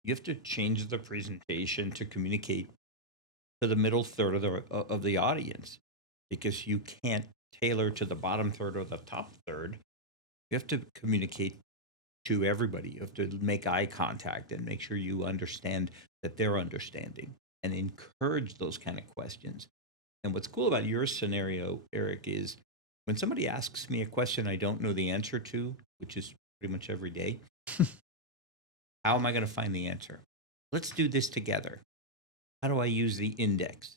you have to change the presentation to communicate to the middle third of the audience, because you can't tailor to the bottom third or the top third. You have to communicate to everybody. You have to make eye contact and make sure you understand that they're understanding and encourage those kind of questions. And what's cool about your scenario, Eric, is when somebody asks me a question I don't know the answer to, which is pretty much every day, how am I going to find the answer? let's do this together. How do I use the index?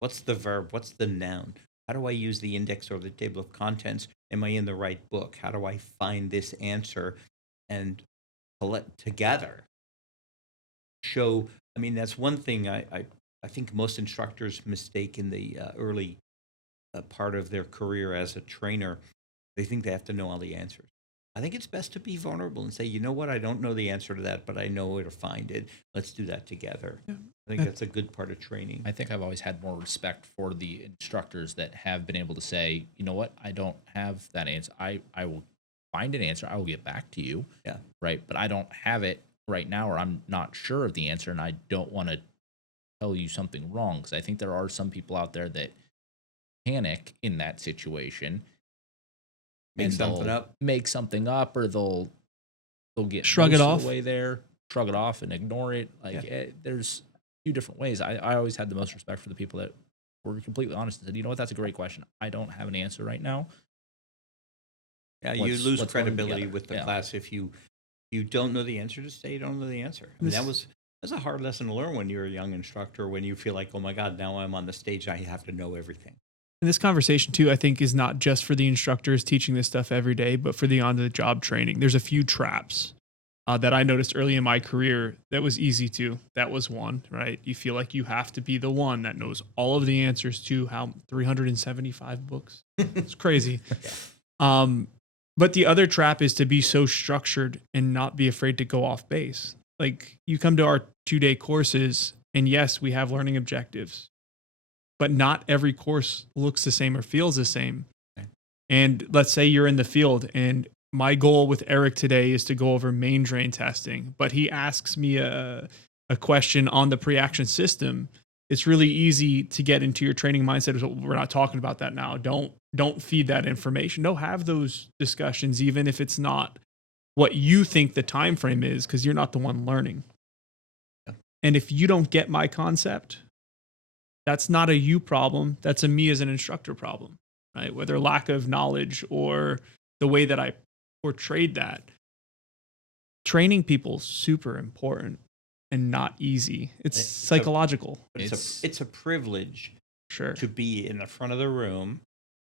What's the verb? What's the noun? How do I use the index or the table of contents? Am I in the right book? How do I find this answer and collect together? Show, I mean, that's one thing I think most instructors mistake in the early part of their career as a trainer. They think they have to know all the answers. I think it's best to be vulnerable and say, you know what, I don't know the answer to that, but I know where to find it. Let's do that together. Yeah. I think that's a good part of training. I think I've always had more respect for the instructors that have been able to say, you know what, I don't have that answer. I will find an answer. I will get back to you. Yeah. Right. But I don't have it right now, or I'm not sure of the answer, and I don't want to tell you something wrong, because I think there are some people out there that panic in that situation. Make something up, or they'll get shrug it off the way there, shrug it off and ignore it. There's a few different ways. I always had the most respect for the people that were completely honest and said, you know what, that's a great question. I don't have an answer right now. Yeah, you lose credibility with the class if you don't know the answer. Just say you don't know the answer. I mean, that's a hard lesson to learn when you're a young instructor, when you feel like, oh my God, now I'm on the stage, I have to know everything. And this conversation, too, I think is not just for the instructors teaching this stuff every day, but for the on-the-job training. There's a few traps that I noticed early in my career that was easy to. That was one, right? You feel like you have to be the one that knows all of the answers to 375 books. It's crazy. But the other trap is to be so structured and not be afraid to go off base. Like, you come to our 2-day courses, and yes, we have learning objectives, but not every course looks the same or feels the same. Okay. And let's say you're in the field, and my goal with Eric today is to go over main drain testing, but he asks me a question on the pre-action system. It's really easy to get into your training mindset. We're not talking about that now. Don't feed that information. Don't have those discussions, even if it's not what you think the time frame is, because you're not the one learning. Yeah. And if you don't get my concept, that's not a you problem. That's a me as an instructor problem, right? Whether lack of knowledge or the way that I portrayed that. Training people is super important and not easy. It's psychological. It's a privilege, sure, to be in the front of the room,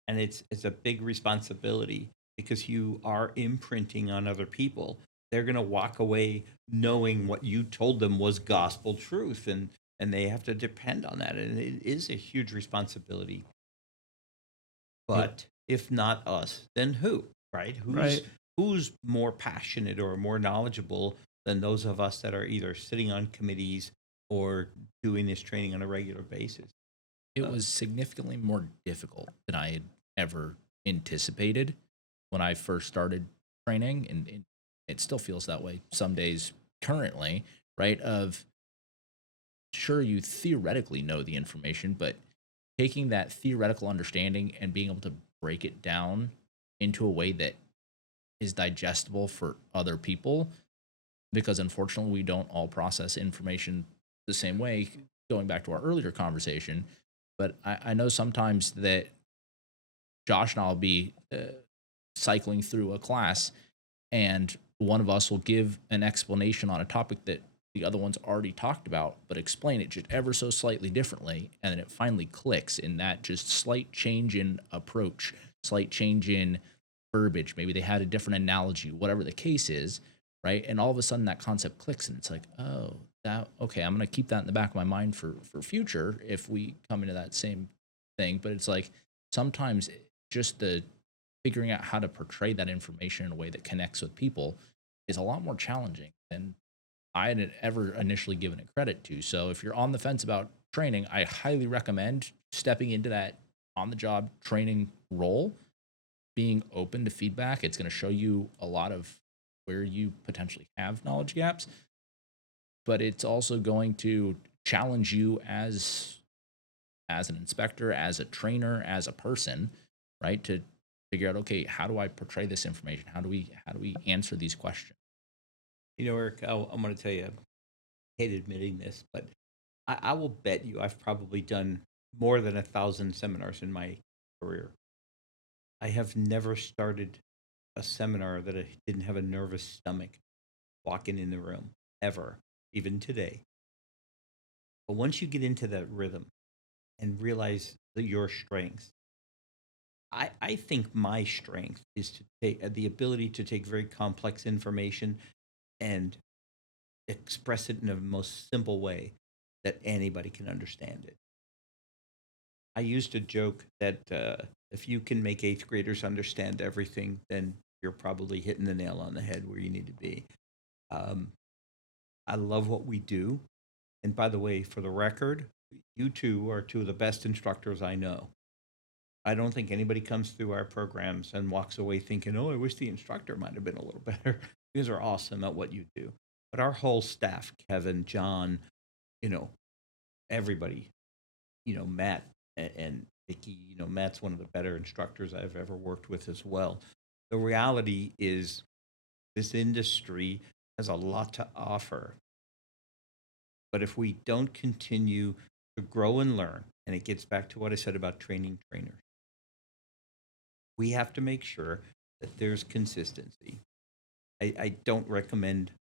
and it's a big responsibility because you are imprinting on other people. They're going to walk away knowing what you told them was gospel truth, and they have to depend on that. And it is a huge responsibility. But if not us, then who, right? Who's more passionate or more knowledgeable than those of us that are either sitting on committees or doing this training on a regular basis? It was significantly more difficult than I had ever anticipated when I first started training, and it still feels that way some days currently, right? Sure, you theoretically know the information, but taking that theoretical understanding and being able to break it down into a way that is digestible for other people, because unfortunately we don't all process information the same way, going back to our earlier conversation. But I know sometimes that Josh and I will be cycling through a class, and one of us will give an explanation on a topic that the other one's already talked about, but explain it just ever so slightly differently, and then it finally clicks in that just slight change in approach, slight change in verbiage. Maybe they had a different analogy, whatever the case is, right? And all of a sudden that concept clicks, and it's like, oh, okay, I'm going to keep that in the back of my mind for future if we come into that same thing. But it's like sometimes just the figuring out how to portray that information in a way that connects with people is a lot more challenging than I hadn't ever initially given it credit to. So if you're on the fence about training, I highly recommend stepping into that on-the-job training role, being open to feedback. It's going to show you a lot of where you potentially have knowledge gaps, but it's also going to challenge you as an inspector, as a trainer, as a person, right? To figure out, okay, how do I portray this information? How do we answer these questions? You know, Eric, I'm going to tell you, I hate admitting this, but I will bet you I've probably done more than 1,000 seminars in my career. I have never started a seminar that I didn't have a nervous stomach walking in the room, ever, even today. But once you get into that rhythm and realize your strengths, I think my strength is to take the ability to take very complex information and express it in a most simple way that anybody can understand it. I used to joke that if you can make eighth graders understand everything, then you're probably hitting the nail on the head where you need to be. Um, I love what we do. And by the way, for the record, you two are two of the best instructors I know. I don't think anybody comes through our programs and walks away thinking, oh, I wish the instructor might have been a little better. You guys are awesome at what you do. But our whole staff, Kevin, John, you know, everybody, Matt and Vicky, Matt's one of the better instructors I've ever worked with as well. The reality is this industry has a lot to offer. But if we don't continue to grow and learn, and it gets back to what I said about training trainers, we have to make sure that there's consistency. I don't recommend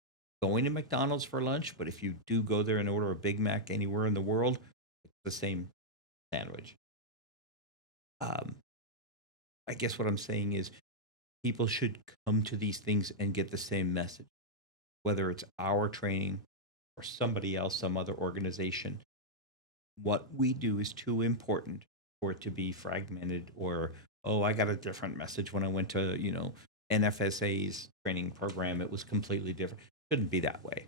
going to McDonald's for lunch, but if you do go there and order a Big Mac anywhere in the world, it's the same sandwich. I guess what I'm saying is people should come to these things and get the same message, whether it's our training or somebody else, some other organization. What we do is too important for it to be fragmented or, oh, I got a different message when I went to, NFSA's training program. It was completely different. Shouldn't be that way.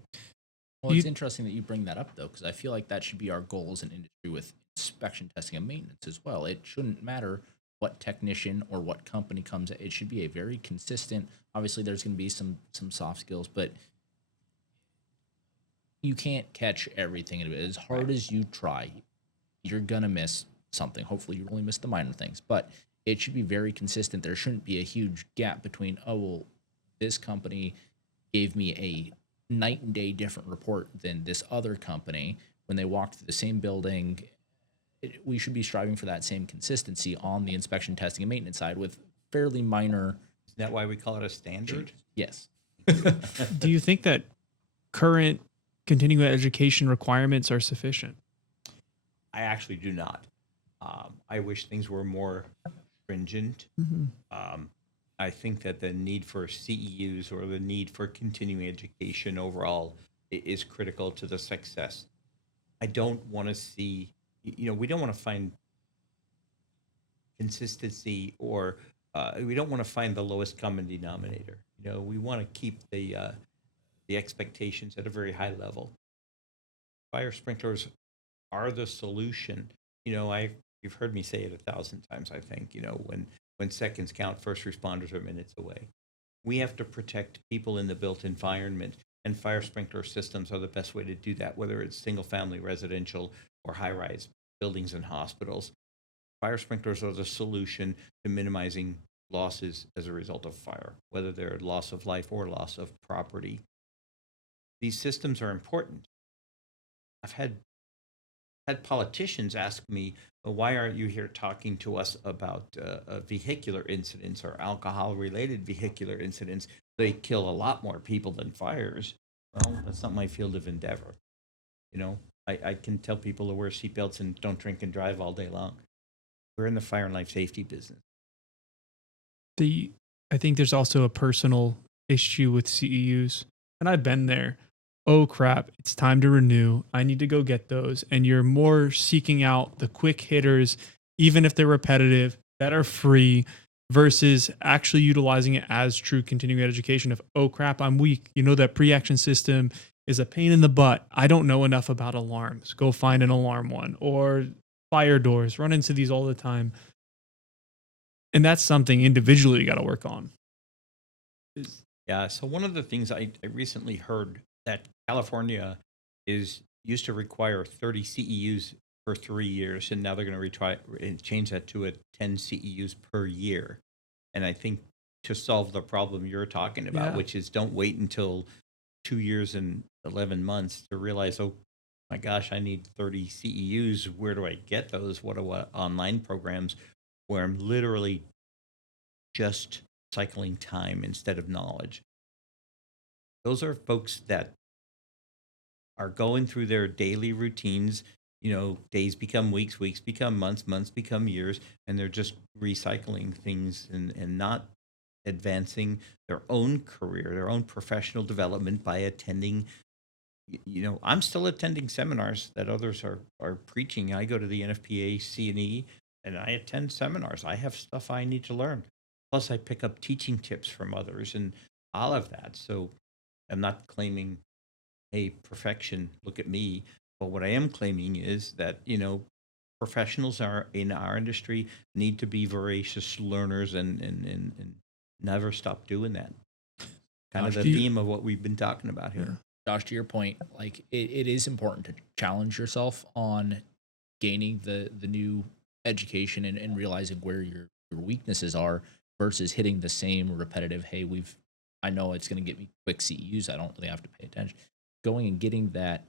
Well, it's interesting that you bring that up, though, because I feel like that should be our goal as an industry with inspection, testing, and maintenance as well. It shouldn't matter what technician or what company comes. It should be a very consistent. Obviously, there's going to be some soft skills, but you can't catch everything. As hard as you try, you're gonna miss something. Hopefully, you only miss the minor things, but it should be very consistent. There shouldn't be a huge gap between, oh, well, this company gave me a night and day different report than this other company when they walked through the same building. We should be striving for that same consistency on the inspection, testing, and maintenance side with fairly minor. Isn't that why we call it a standard? Yes. Do you think that current continuing education requirements are sufficient? I actually do not. I wish things were more stringent. I think that the need for CEUs or the need for continuing education overall is critical to the success. I don't want to see, we don't want to find consistency or we don't want to find the lowest common denominator. We want to keep the expectations at a very high level. Fire sprinklers are the solution. You've heard me say it 1,000 times, I think, when seconds count, first responders are minutes away. We have to protect people in the built environment, and fire sprinkler systems are the best way to do that, whether it's single family residential or high rise buildings and hospitals. Fire sprinklers are the solution to minimizing losses as a result of fire, whether they're loss of life or loss of property. These systems are important. I've had politicians ask me, well, why aren't you here talking to us about vehicular incidents or alcohol-related vehicular incidents? They kill a lot more people than fires. Well, that's not my field of endeavor. I can tell people to wear seatbelts and don't drink and drive all day long. We're in the fire and life safety business. I think there's also a personal issue with CEUs, and I've been there. Oh crap, it's time to renew. I need to go get those. And you're more seeking out the quick hitters, even if they're repetitive, that are free, versus actually utilizing it as true continuing education of, oh crap, I'm weak. That pre-action system is a pain in the butt. I don't know enough about alarms. Go find an alarm one. Or fire doors. Run into these all the time. And that's something individually you got to work on. Yeah, so one of the things I recently heard that California used to require 30 CEUs for 3 years, and now they're going to change that to 10 CEUs per year. And I think to solve the problem you're talking about, which is don't wait until 2 years and 11 months to realize, oh my gosh, I need 30 CEUs. Where do I get those? What are online programs where I'm literally just cycling time instead of knowledge? Those are folks that are going through their daily routines. Days become weeks, weeks become months, months become years, and they're just recycling things and not advancing their own career, their own professional development by attending. I'm still attending seminars that others are preaching. I go to the NFPA, C&E, and I attend seminars. I have stuff I need to learn. Plus, I pick up teaching tips from others and all of that. So I'm not claiming, hey, perfection, look at me. But what I am claiming is that, professionals are in our industry need to be voracious learners and never stop doing that. Kind of Gosh, the theme of what we've been talking about here. Josh, to your point, like it is important to challenge yourself on gaining the new education and realizing where your weaknesses are versus hitting the same repetitive, hey, I know it's going to get me quick CEUs. I don't really have to pay attention. Going and getting that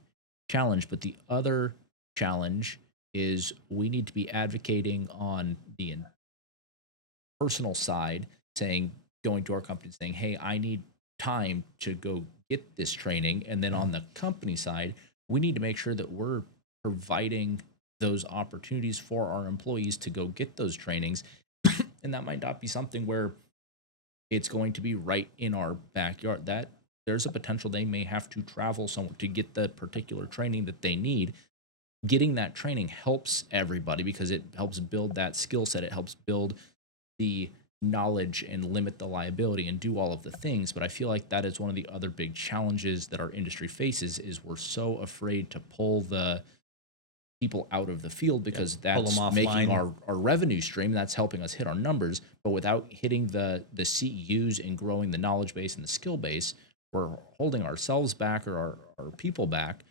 challenge. But the other challenge is we need to be advocating on the personal side, going to our company saying, hey, I need time to go get this training. And then on the company side, we need to make sure that we're providing those opportunities for our employees to go get those trainings. And that might not be something where it's going to be right in our backyard. That there's a potential they may have to travel somewhere to get the particular training that they need. Getting that training helps everybody because it helps build that skill set. It helps build the knowledge and limit the liability and do all of the things. But I feel like that is one of the other big challenges that our industry faces is we're so afraid to pull the people out of the field because that's making our revenue stream. That's helping us hit our numbers. But without hitting the CEUs and growing the knowledge base and the skill base, we're holding ourselves back or our people back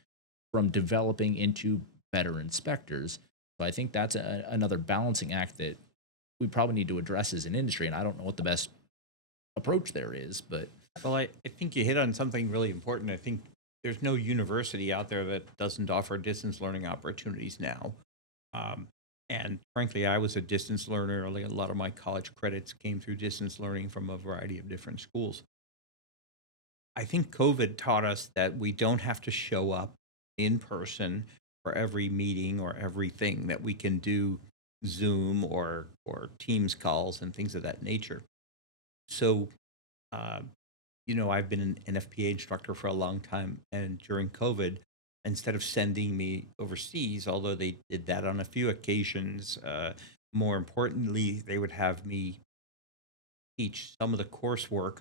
from developing into better inspectors. So I think that's another balancing act that we probably need to address as an industry. And I don't know what the best approach there is, but. Well, I think you hit on something really important. I think there's no university out there that doesn't offer distance learning opportunities now. And frankly, I was a distance learner. A lot of my college credits came through distance learning from a variety of different schools. I think COVID taught us that we don't have to show up in person for every meeting or everything, that we can do Zoom or Teams calls and things of that nature. So, I've been an NFPA instructor for a long time, and during COVID, instead of sending me overseas, although they did that on a few occasions, more importantly, they would have me teach some of the coursework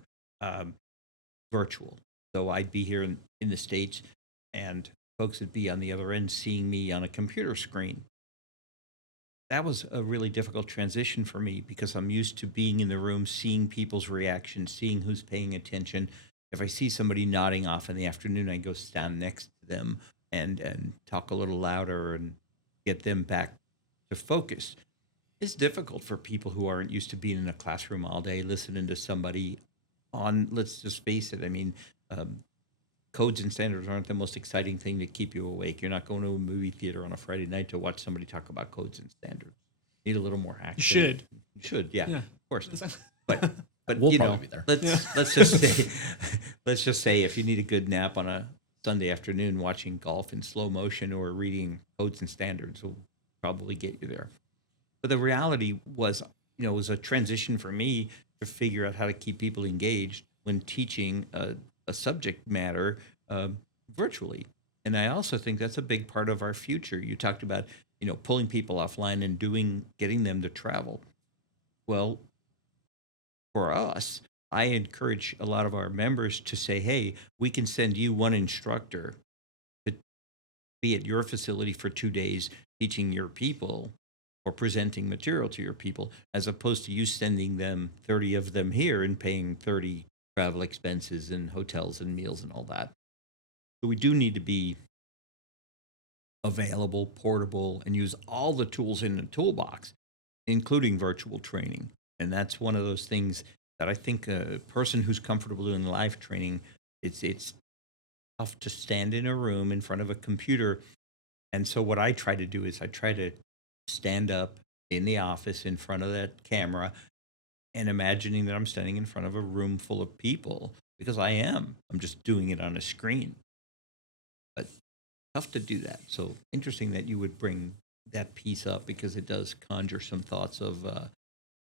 virtual. So I'd be here in the States, and folks would be on the other end seeing me on a computer screen. That was a really difficult transition for me because I'm used to being in the room, seeing people's reactions, seeing who's paying attention. If I see somebody nodding off in the afternoon, I go stand next to them and talk a little louder and get them back to focus. It's difficult for people who aren't used to being in a classroom all day, listening to somebody on, let's just face it. I mean, codes and standards aren't the most exciting thing to keep you awake. You're not going to a movie theater on a Friday night to watch somebody talk about codes and standards. You need a little more action. You should, yeah, of course. But We'll probably be there. Let's just say if you need a good nap on a Sunday afternoon, watching golf in slow motion or reading codes and standards will probably get you there. But the reality was, it was a transition for me to figure out how to keep people engaged when teaching a subject matter virtually. And I also think that's a big part of our future. You talked about, pulling people offline and getting them to travel. Well, for us, I encourage a lot of our members to say, hey, we can send you one instructor to be at your facility for 2 days teaching your people or presenting material to your people, as opposed to you sending them 30 of them here and paying 30 travel expenses and hotels and meals and all that. So we do need to be available, portable, and use all the tools in the toolbox, including virtual training. And that's one of those things that I think a person who's comfortable doing live training, it's tough to stand in a room in front of a computer. And so what I try to do is I try to stand up in the office in front of that camera and imagining that I'm standing in front of a room full of people, because I am. I'm just doing it on a screen. But tough to do that. So interesting that you would bring that piece up because it does conjure some thoughts of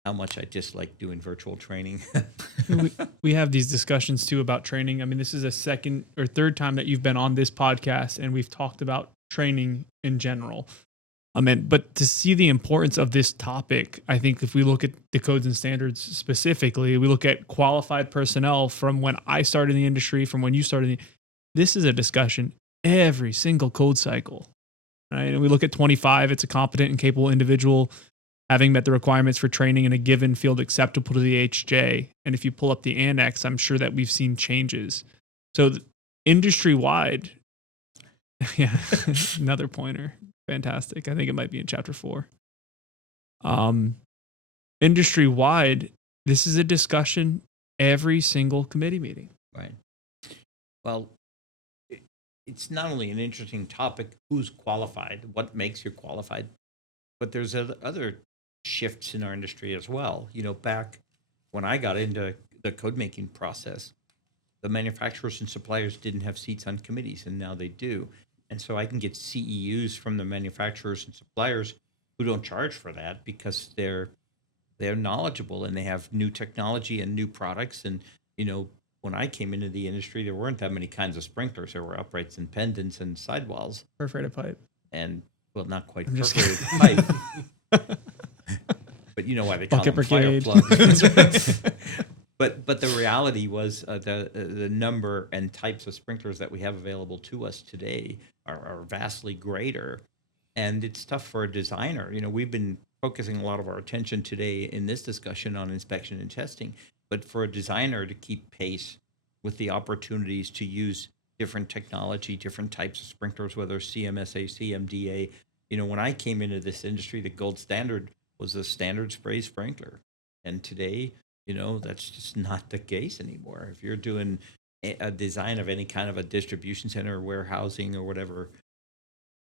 how much I dislike doing virtual training. We have these discussions too about training. I mean, this is a second or third time that you've been on this podcast and we've talked about training in general. I mean, but to see the importance of this topic, I think if we look at the codes and standards specifically, we look at qualified personnel from when I started in the industry, from when you started. This is a discussion every single code cycle, right? And we look at 25, it's a competent and capable individual having met the requirements for training in a given field acceptable to the HJ. And if you pull up the annex, I'm sure that we've seen changes. So industry-wide, yeah, another pointer. Fantastic. I think it might be in chapter 4. Industry-wide, this is a discussion every single committee meeting. Right. Well, it's not only an interesting topic, who's qualified, what makes you qualified, but there's other shifts in our industry as well. You know, back when I got into the code making process, the manufacturers and suppliers didn't have seats on committees, and now they do. And so I can get CEUs from the manufacturers and suppliers who don't charge for that because they're knowledgeable and they have new technology and new products. And, you know, when I came into the industry, there weren't that many kinds of sprinklers. There were uprights and pendants and sidewalls. Perforated pipe. And, well, not quite perforated pipe. But you know why they call them fire plugs. But the reality was the number and types of sprinklers that we have available to us today are vastly greater. And it's tough for a designer. You know, we've been focusing a lot of our attention today in this discussion on inspection and testing. But for a designer to keep pace with the opportunities to use different technology, different types of sprinklers, whether CMSA, CMDA, you know, when I came into this industry, the gold standard was a standard spray sprinkler. And today, you know, that's just not the case anymore. If you're doing a design of any kind of a distribution center or warehousing or whatever,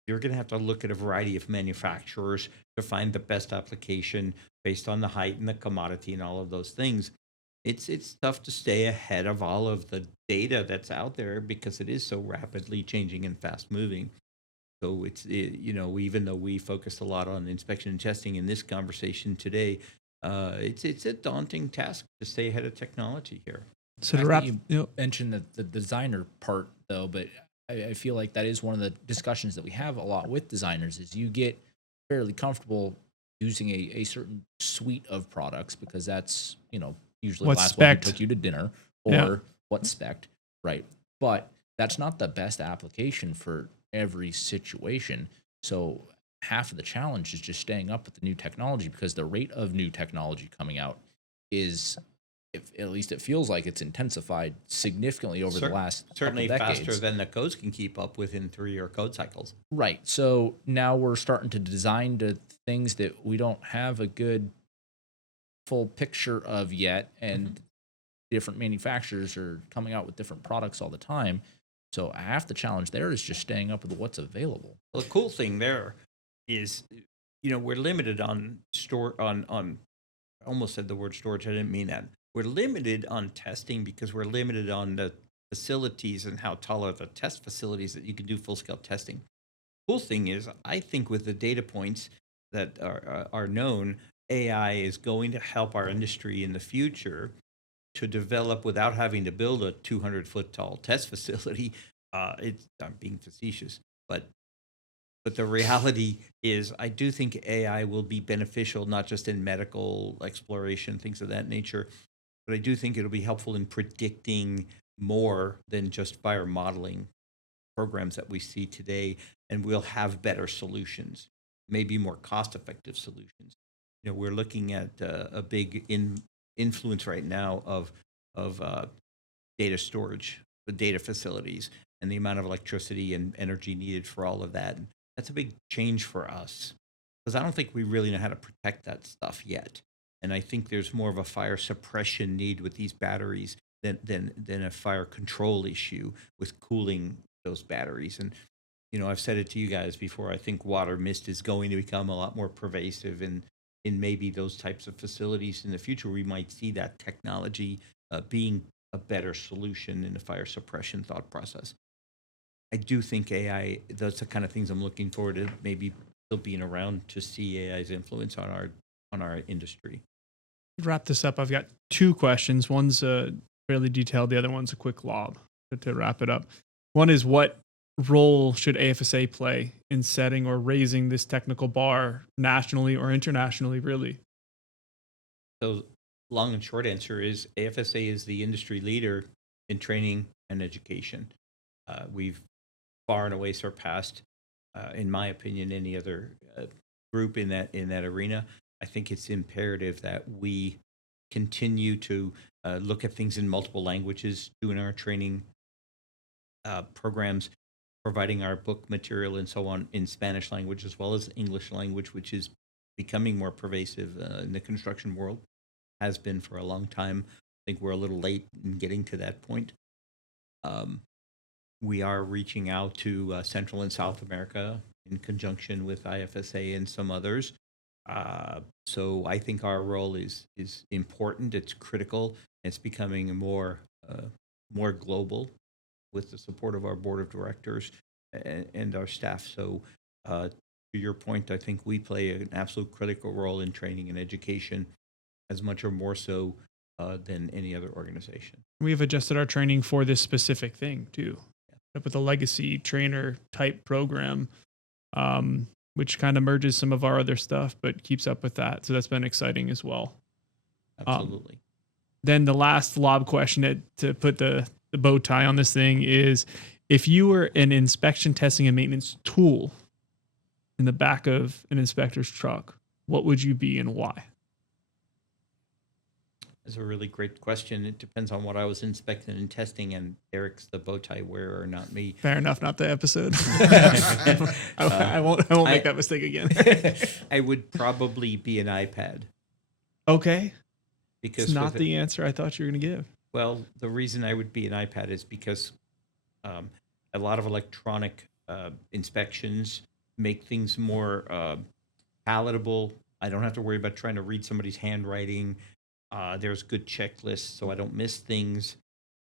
you're going to have to look at a variety of manufacturers to find the best application based on the height and the commodity and all of those things. It's tough to stay ahead of all of the data that's out there because it is so rapidly changing and fast moving. So you know, even though we focused a lot on inspection and testing in this conversation today, it's a daunting task to stay ahead of technology here. So to wrap, you mentioned the designer part though, but I feel like that is one of the discussions that we have a lot with designers is you get fairly comfortable using a certain suite of products because that's, you know, usually what the last spec one who took you to dinner or what spec, right? But that's not the best application for every situation. So half of the challenge is just staying up with the new technology because the rate of new technology coming out is, at least it feels like it's intensified significantly over the last certainly couple decades. faster than the codes can keep up with in 3-year code cycles. Right. So now we're starting to design to things that we don't have a good full picture of yet, and different manufacturers are coming out with different products all the time. So half the challenge there is just staying up with what's available. Well, the cool thing there is, you know, we're limited on I almost said the word storage. I didn't mean that. We're limited on testing because we're limited on the facilities and how tall are the test facilities that you can do full scale testing. Cool thing is, I think with the data points that are known, AI is going to help our industry in the future to develop without having to build a 200-foot tall test facility. I'm being facetious, but the reality is I do think AI will be beneficial, not just in medical exploration, things of that nature, but I do think it'll be helpful in predicting more than just fire modeling programs that we see today, and we'll have better solutions, maybe more cost-effective solutions. You know, we're looking at a big influence right now of data storage, the data facilities, and the amount of electricity and energy needed for all of that. And that's a big change for us because I don't think we really know how to protect that stuff yet. And I think there's more of a fire suppression need with these batteries than a fire control issue with cooling those batteries. And you know, I've said it to you guys before. I think water mist is going to become a lot more pervasive in maybe those types of facilities in the future. We might see that technology being a better solution in the fire suppression thought process. I do think AI, those are the kind of things I'm looking forward to maybe still being around to see AI's influence on our industry. Wrap this up. I've got two questions. One's fairly detailed. The other one's a quick lob to wrap it up. One is, what role should AFSA play in setting or raising this technical bar nationally or internationally, really? So long and short answer is AFSA is the industry leader in training and education. We've far and away surpassed, in my opinion, any other group in that arena. I think it's imperative that we continue to look at things in multiple languages, doing our training programs, providing our book material and so on in Spanish language as well as English language, which is becoming more pervasive in the construction world, has been for a long time. I think we're a little late in getting to that point. We are reaching out to Central and South America in conjunction with IFSA and some others. So I think our role is important. It's critical. It's becoming more global with the support of our board of directors and our staff. So to your point, I think we play an absolute critical role in training and education, as much or more so than any other organization. We've adjusted our training for this specific thing too, with a legacy trainer type program, which kind of merges some of our other stuff, but keeps up with that. So that's been exciting as well. Absolutely. Then the last lob question to put the bow tie on this thing is, if you were an inspection, testing, and maintenance tool in the back of an inspector's truck, what would you be and why? That's a really great question. It depends on what I was inspecting and testing, and Eric's the bow tie wearer, not me. Fair enough, not the episode. I won't make that mistake again. I would probably be an iPad. Okay. Because it's not the answer I thought you were going to give. Well, the reason I would be an iPad is because a lot of electronic inspections make things more palatable. I don't have to worry about trying to read somebody's handwriting. There's good checklists, so I don't miss things.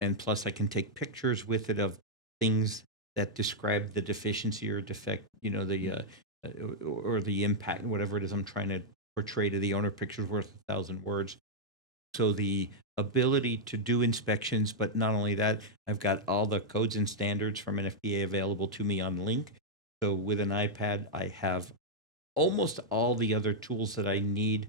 And plus, I can take pictures with it of things that describe the deficiency or defect, or the impact, whatever it is I'm trying to portray to the owner. Picture's worth 1,000 words. So the ability to do inspections, but not only that, I've got all the codes and standards from NFPA available to me on link. So with an iPad, I have almost all the other tools that I need,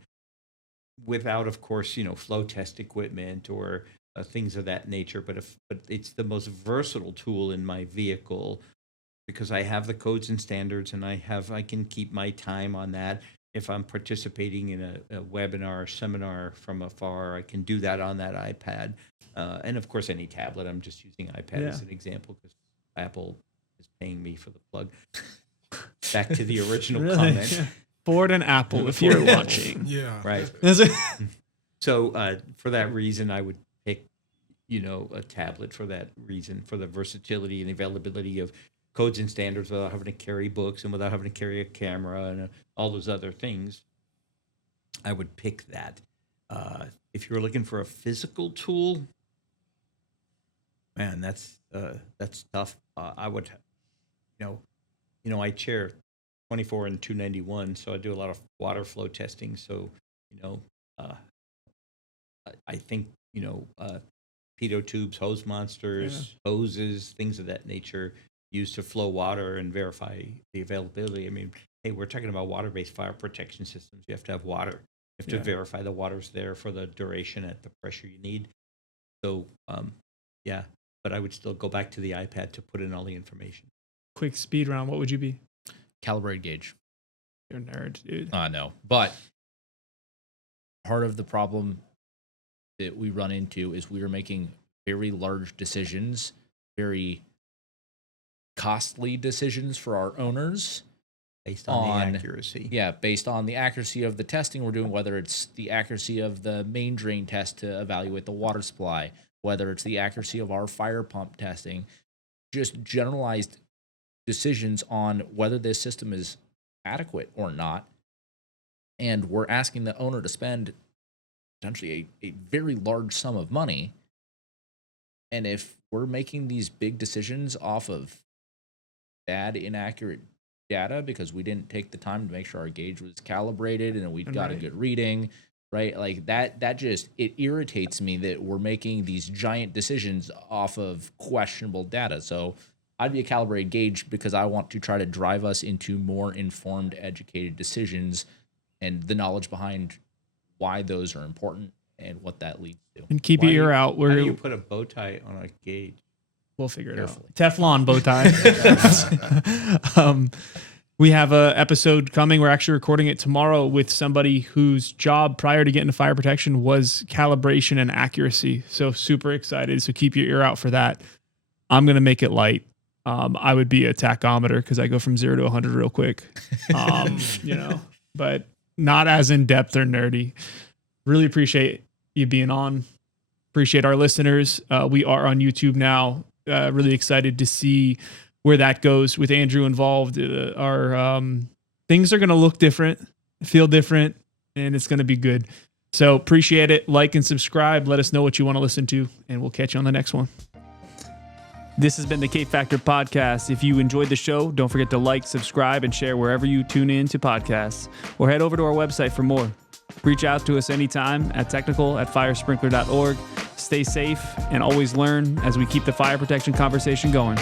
without, of course, flow test equipment or things of that nature. But it's the most versatile tool in my vehicle, because I have the codes and standards, and I can keep my time on that. If I'm participating in a webinar or seminar from afar, I can do that on that iPad. And of course, any tablet. I'm just using iPad as an example because Apple is paying me for the plug. Back to the original comment. Yeah. Ford and Apple, if you're watching. Yeah. Right. So for that reason, I would pick, a tablet for that reason, for the versatility and availability of codes and standards without having to carry books and without having to carry a camera and all those other things. I would pick that. If you're looking for a physical tool, man, that's tough. I would, I chair 24 and 291, so I do a lot of water flow testing. So, I think, pitot tubes, hose monsters, hoses, things of that nature, used to flow water and verify the availability. I mean, hey, we're talking about water-based fire protection systems. You have to have water. You have to verify the water's there for the duration at the pressure you need. So, but I would still go back to the iPad to put in all the information. Quick speed round. What would you be? Calibrated gauge. You're a nerd, dude. No, but part of the problem that we run into is we are making very large decisions, very costly decisions for our owners. Based on the accuracy. Yeah, based on the accuracy of the testing we're doing, whether it's the accuracy of the main drain test to evaluate the water supply, whether it's the accuracy of our fire pump testing, just generalized decisions on whether this system is adequate or not. And we're asking the owner to spend potentially a very large sum of money. And if we're making these big decisions off of bad, inaccurate data because we didn't take the time to make sure our gauge was calibrated and we'd got a good reading, right? Like that just, it irritates me that we're making these giant decisions off of questionable data. So I'd be a calibrated gauge because I want to try to drive us into more informed, educated decisions and the knowledge behind why those are important and what that leads to. And keep your ear out. How do you put a bow tie on a gauge? We'll figure it out. Teflon bow tie. We have a episode coming. We're actually recording it tomorrow with somebody whose job prior to getting to fire protection was calibration and accuracy. So super excited. So keep your ear out for that. I'm going to make it light. I would be a tachometer because I go from 0 to 100 real quick, but not as in depth or nerdy. Really appreciate you being on. Appreciate our listeners. We are on YouTube now. Really excited to see where that goes with Andrew involved. Our things are going to look different, feel different, and it's going to be good. So appreciate it. Like and subscribe. Let us know what you want to listen to, and we'll catch you on the next one. This has been the Cape Factor Podcast. If you enjoyed the show, don't forget to like, subscribe, and share wherever you tune in to podcasts, or head over to our website for more. Reach out to us anytime at technical@firesprinkler.org. Stay safe and always learn as we keep the fire protection conversation going.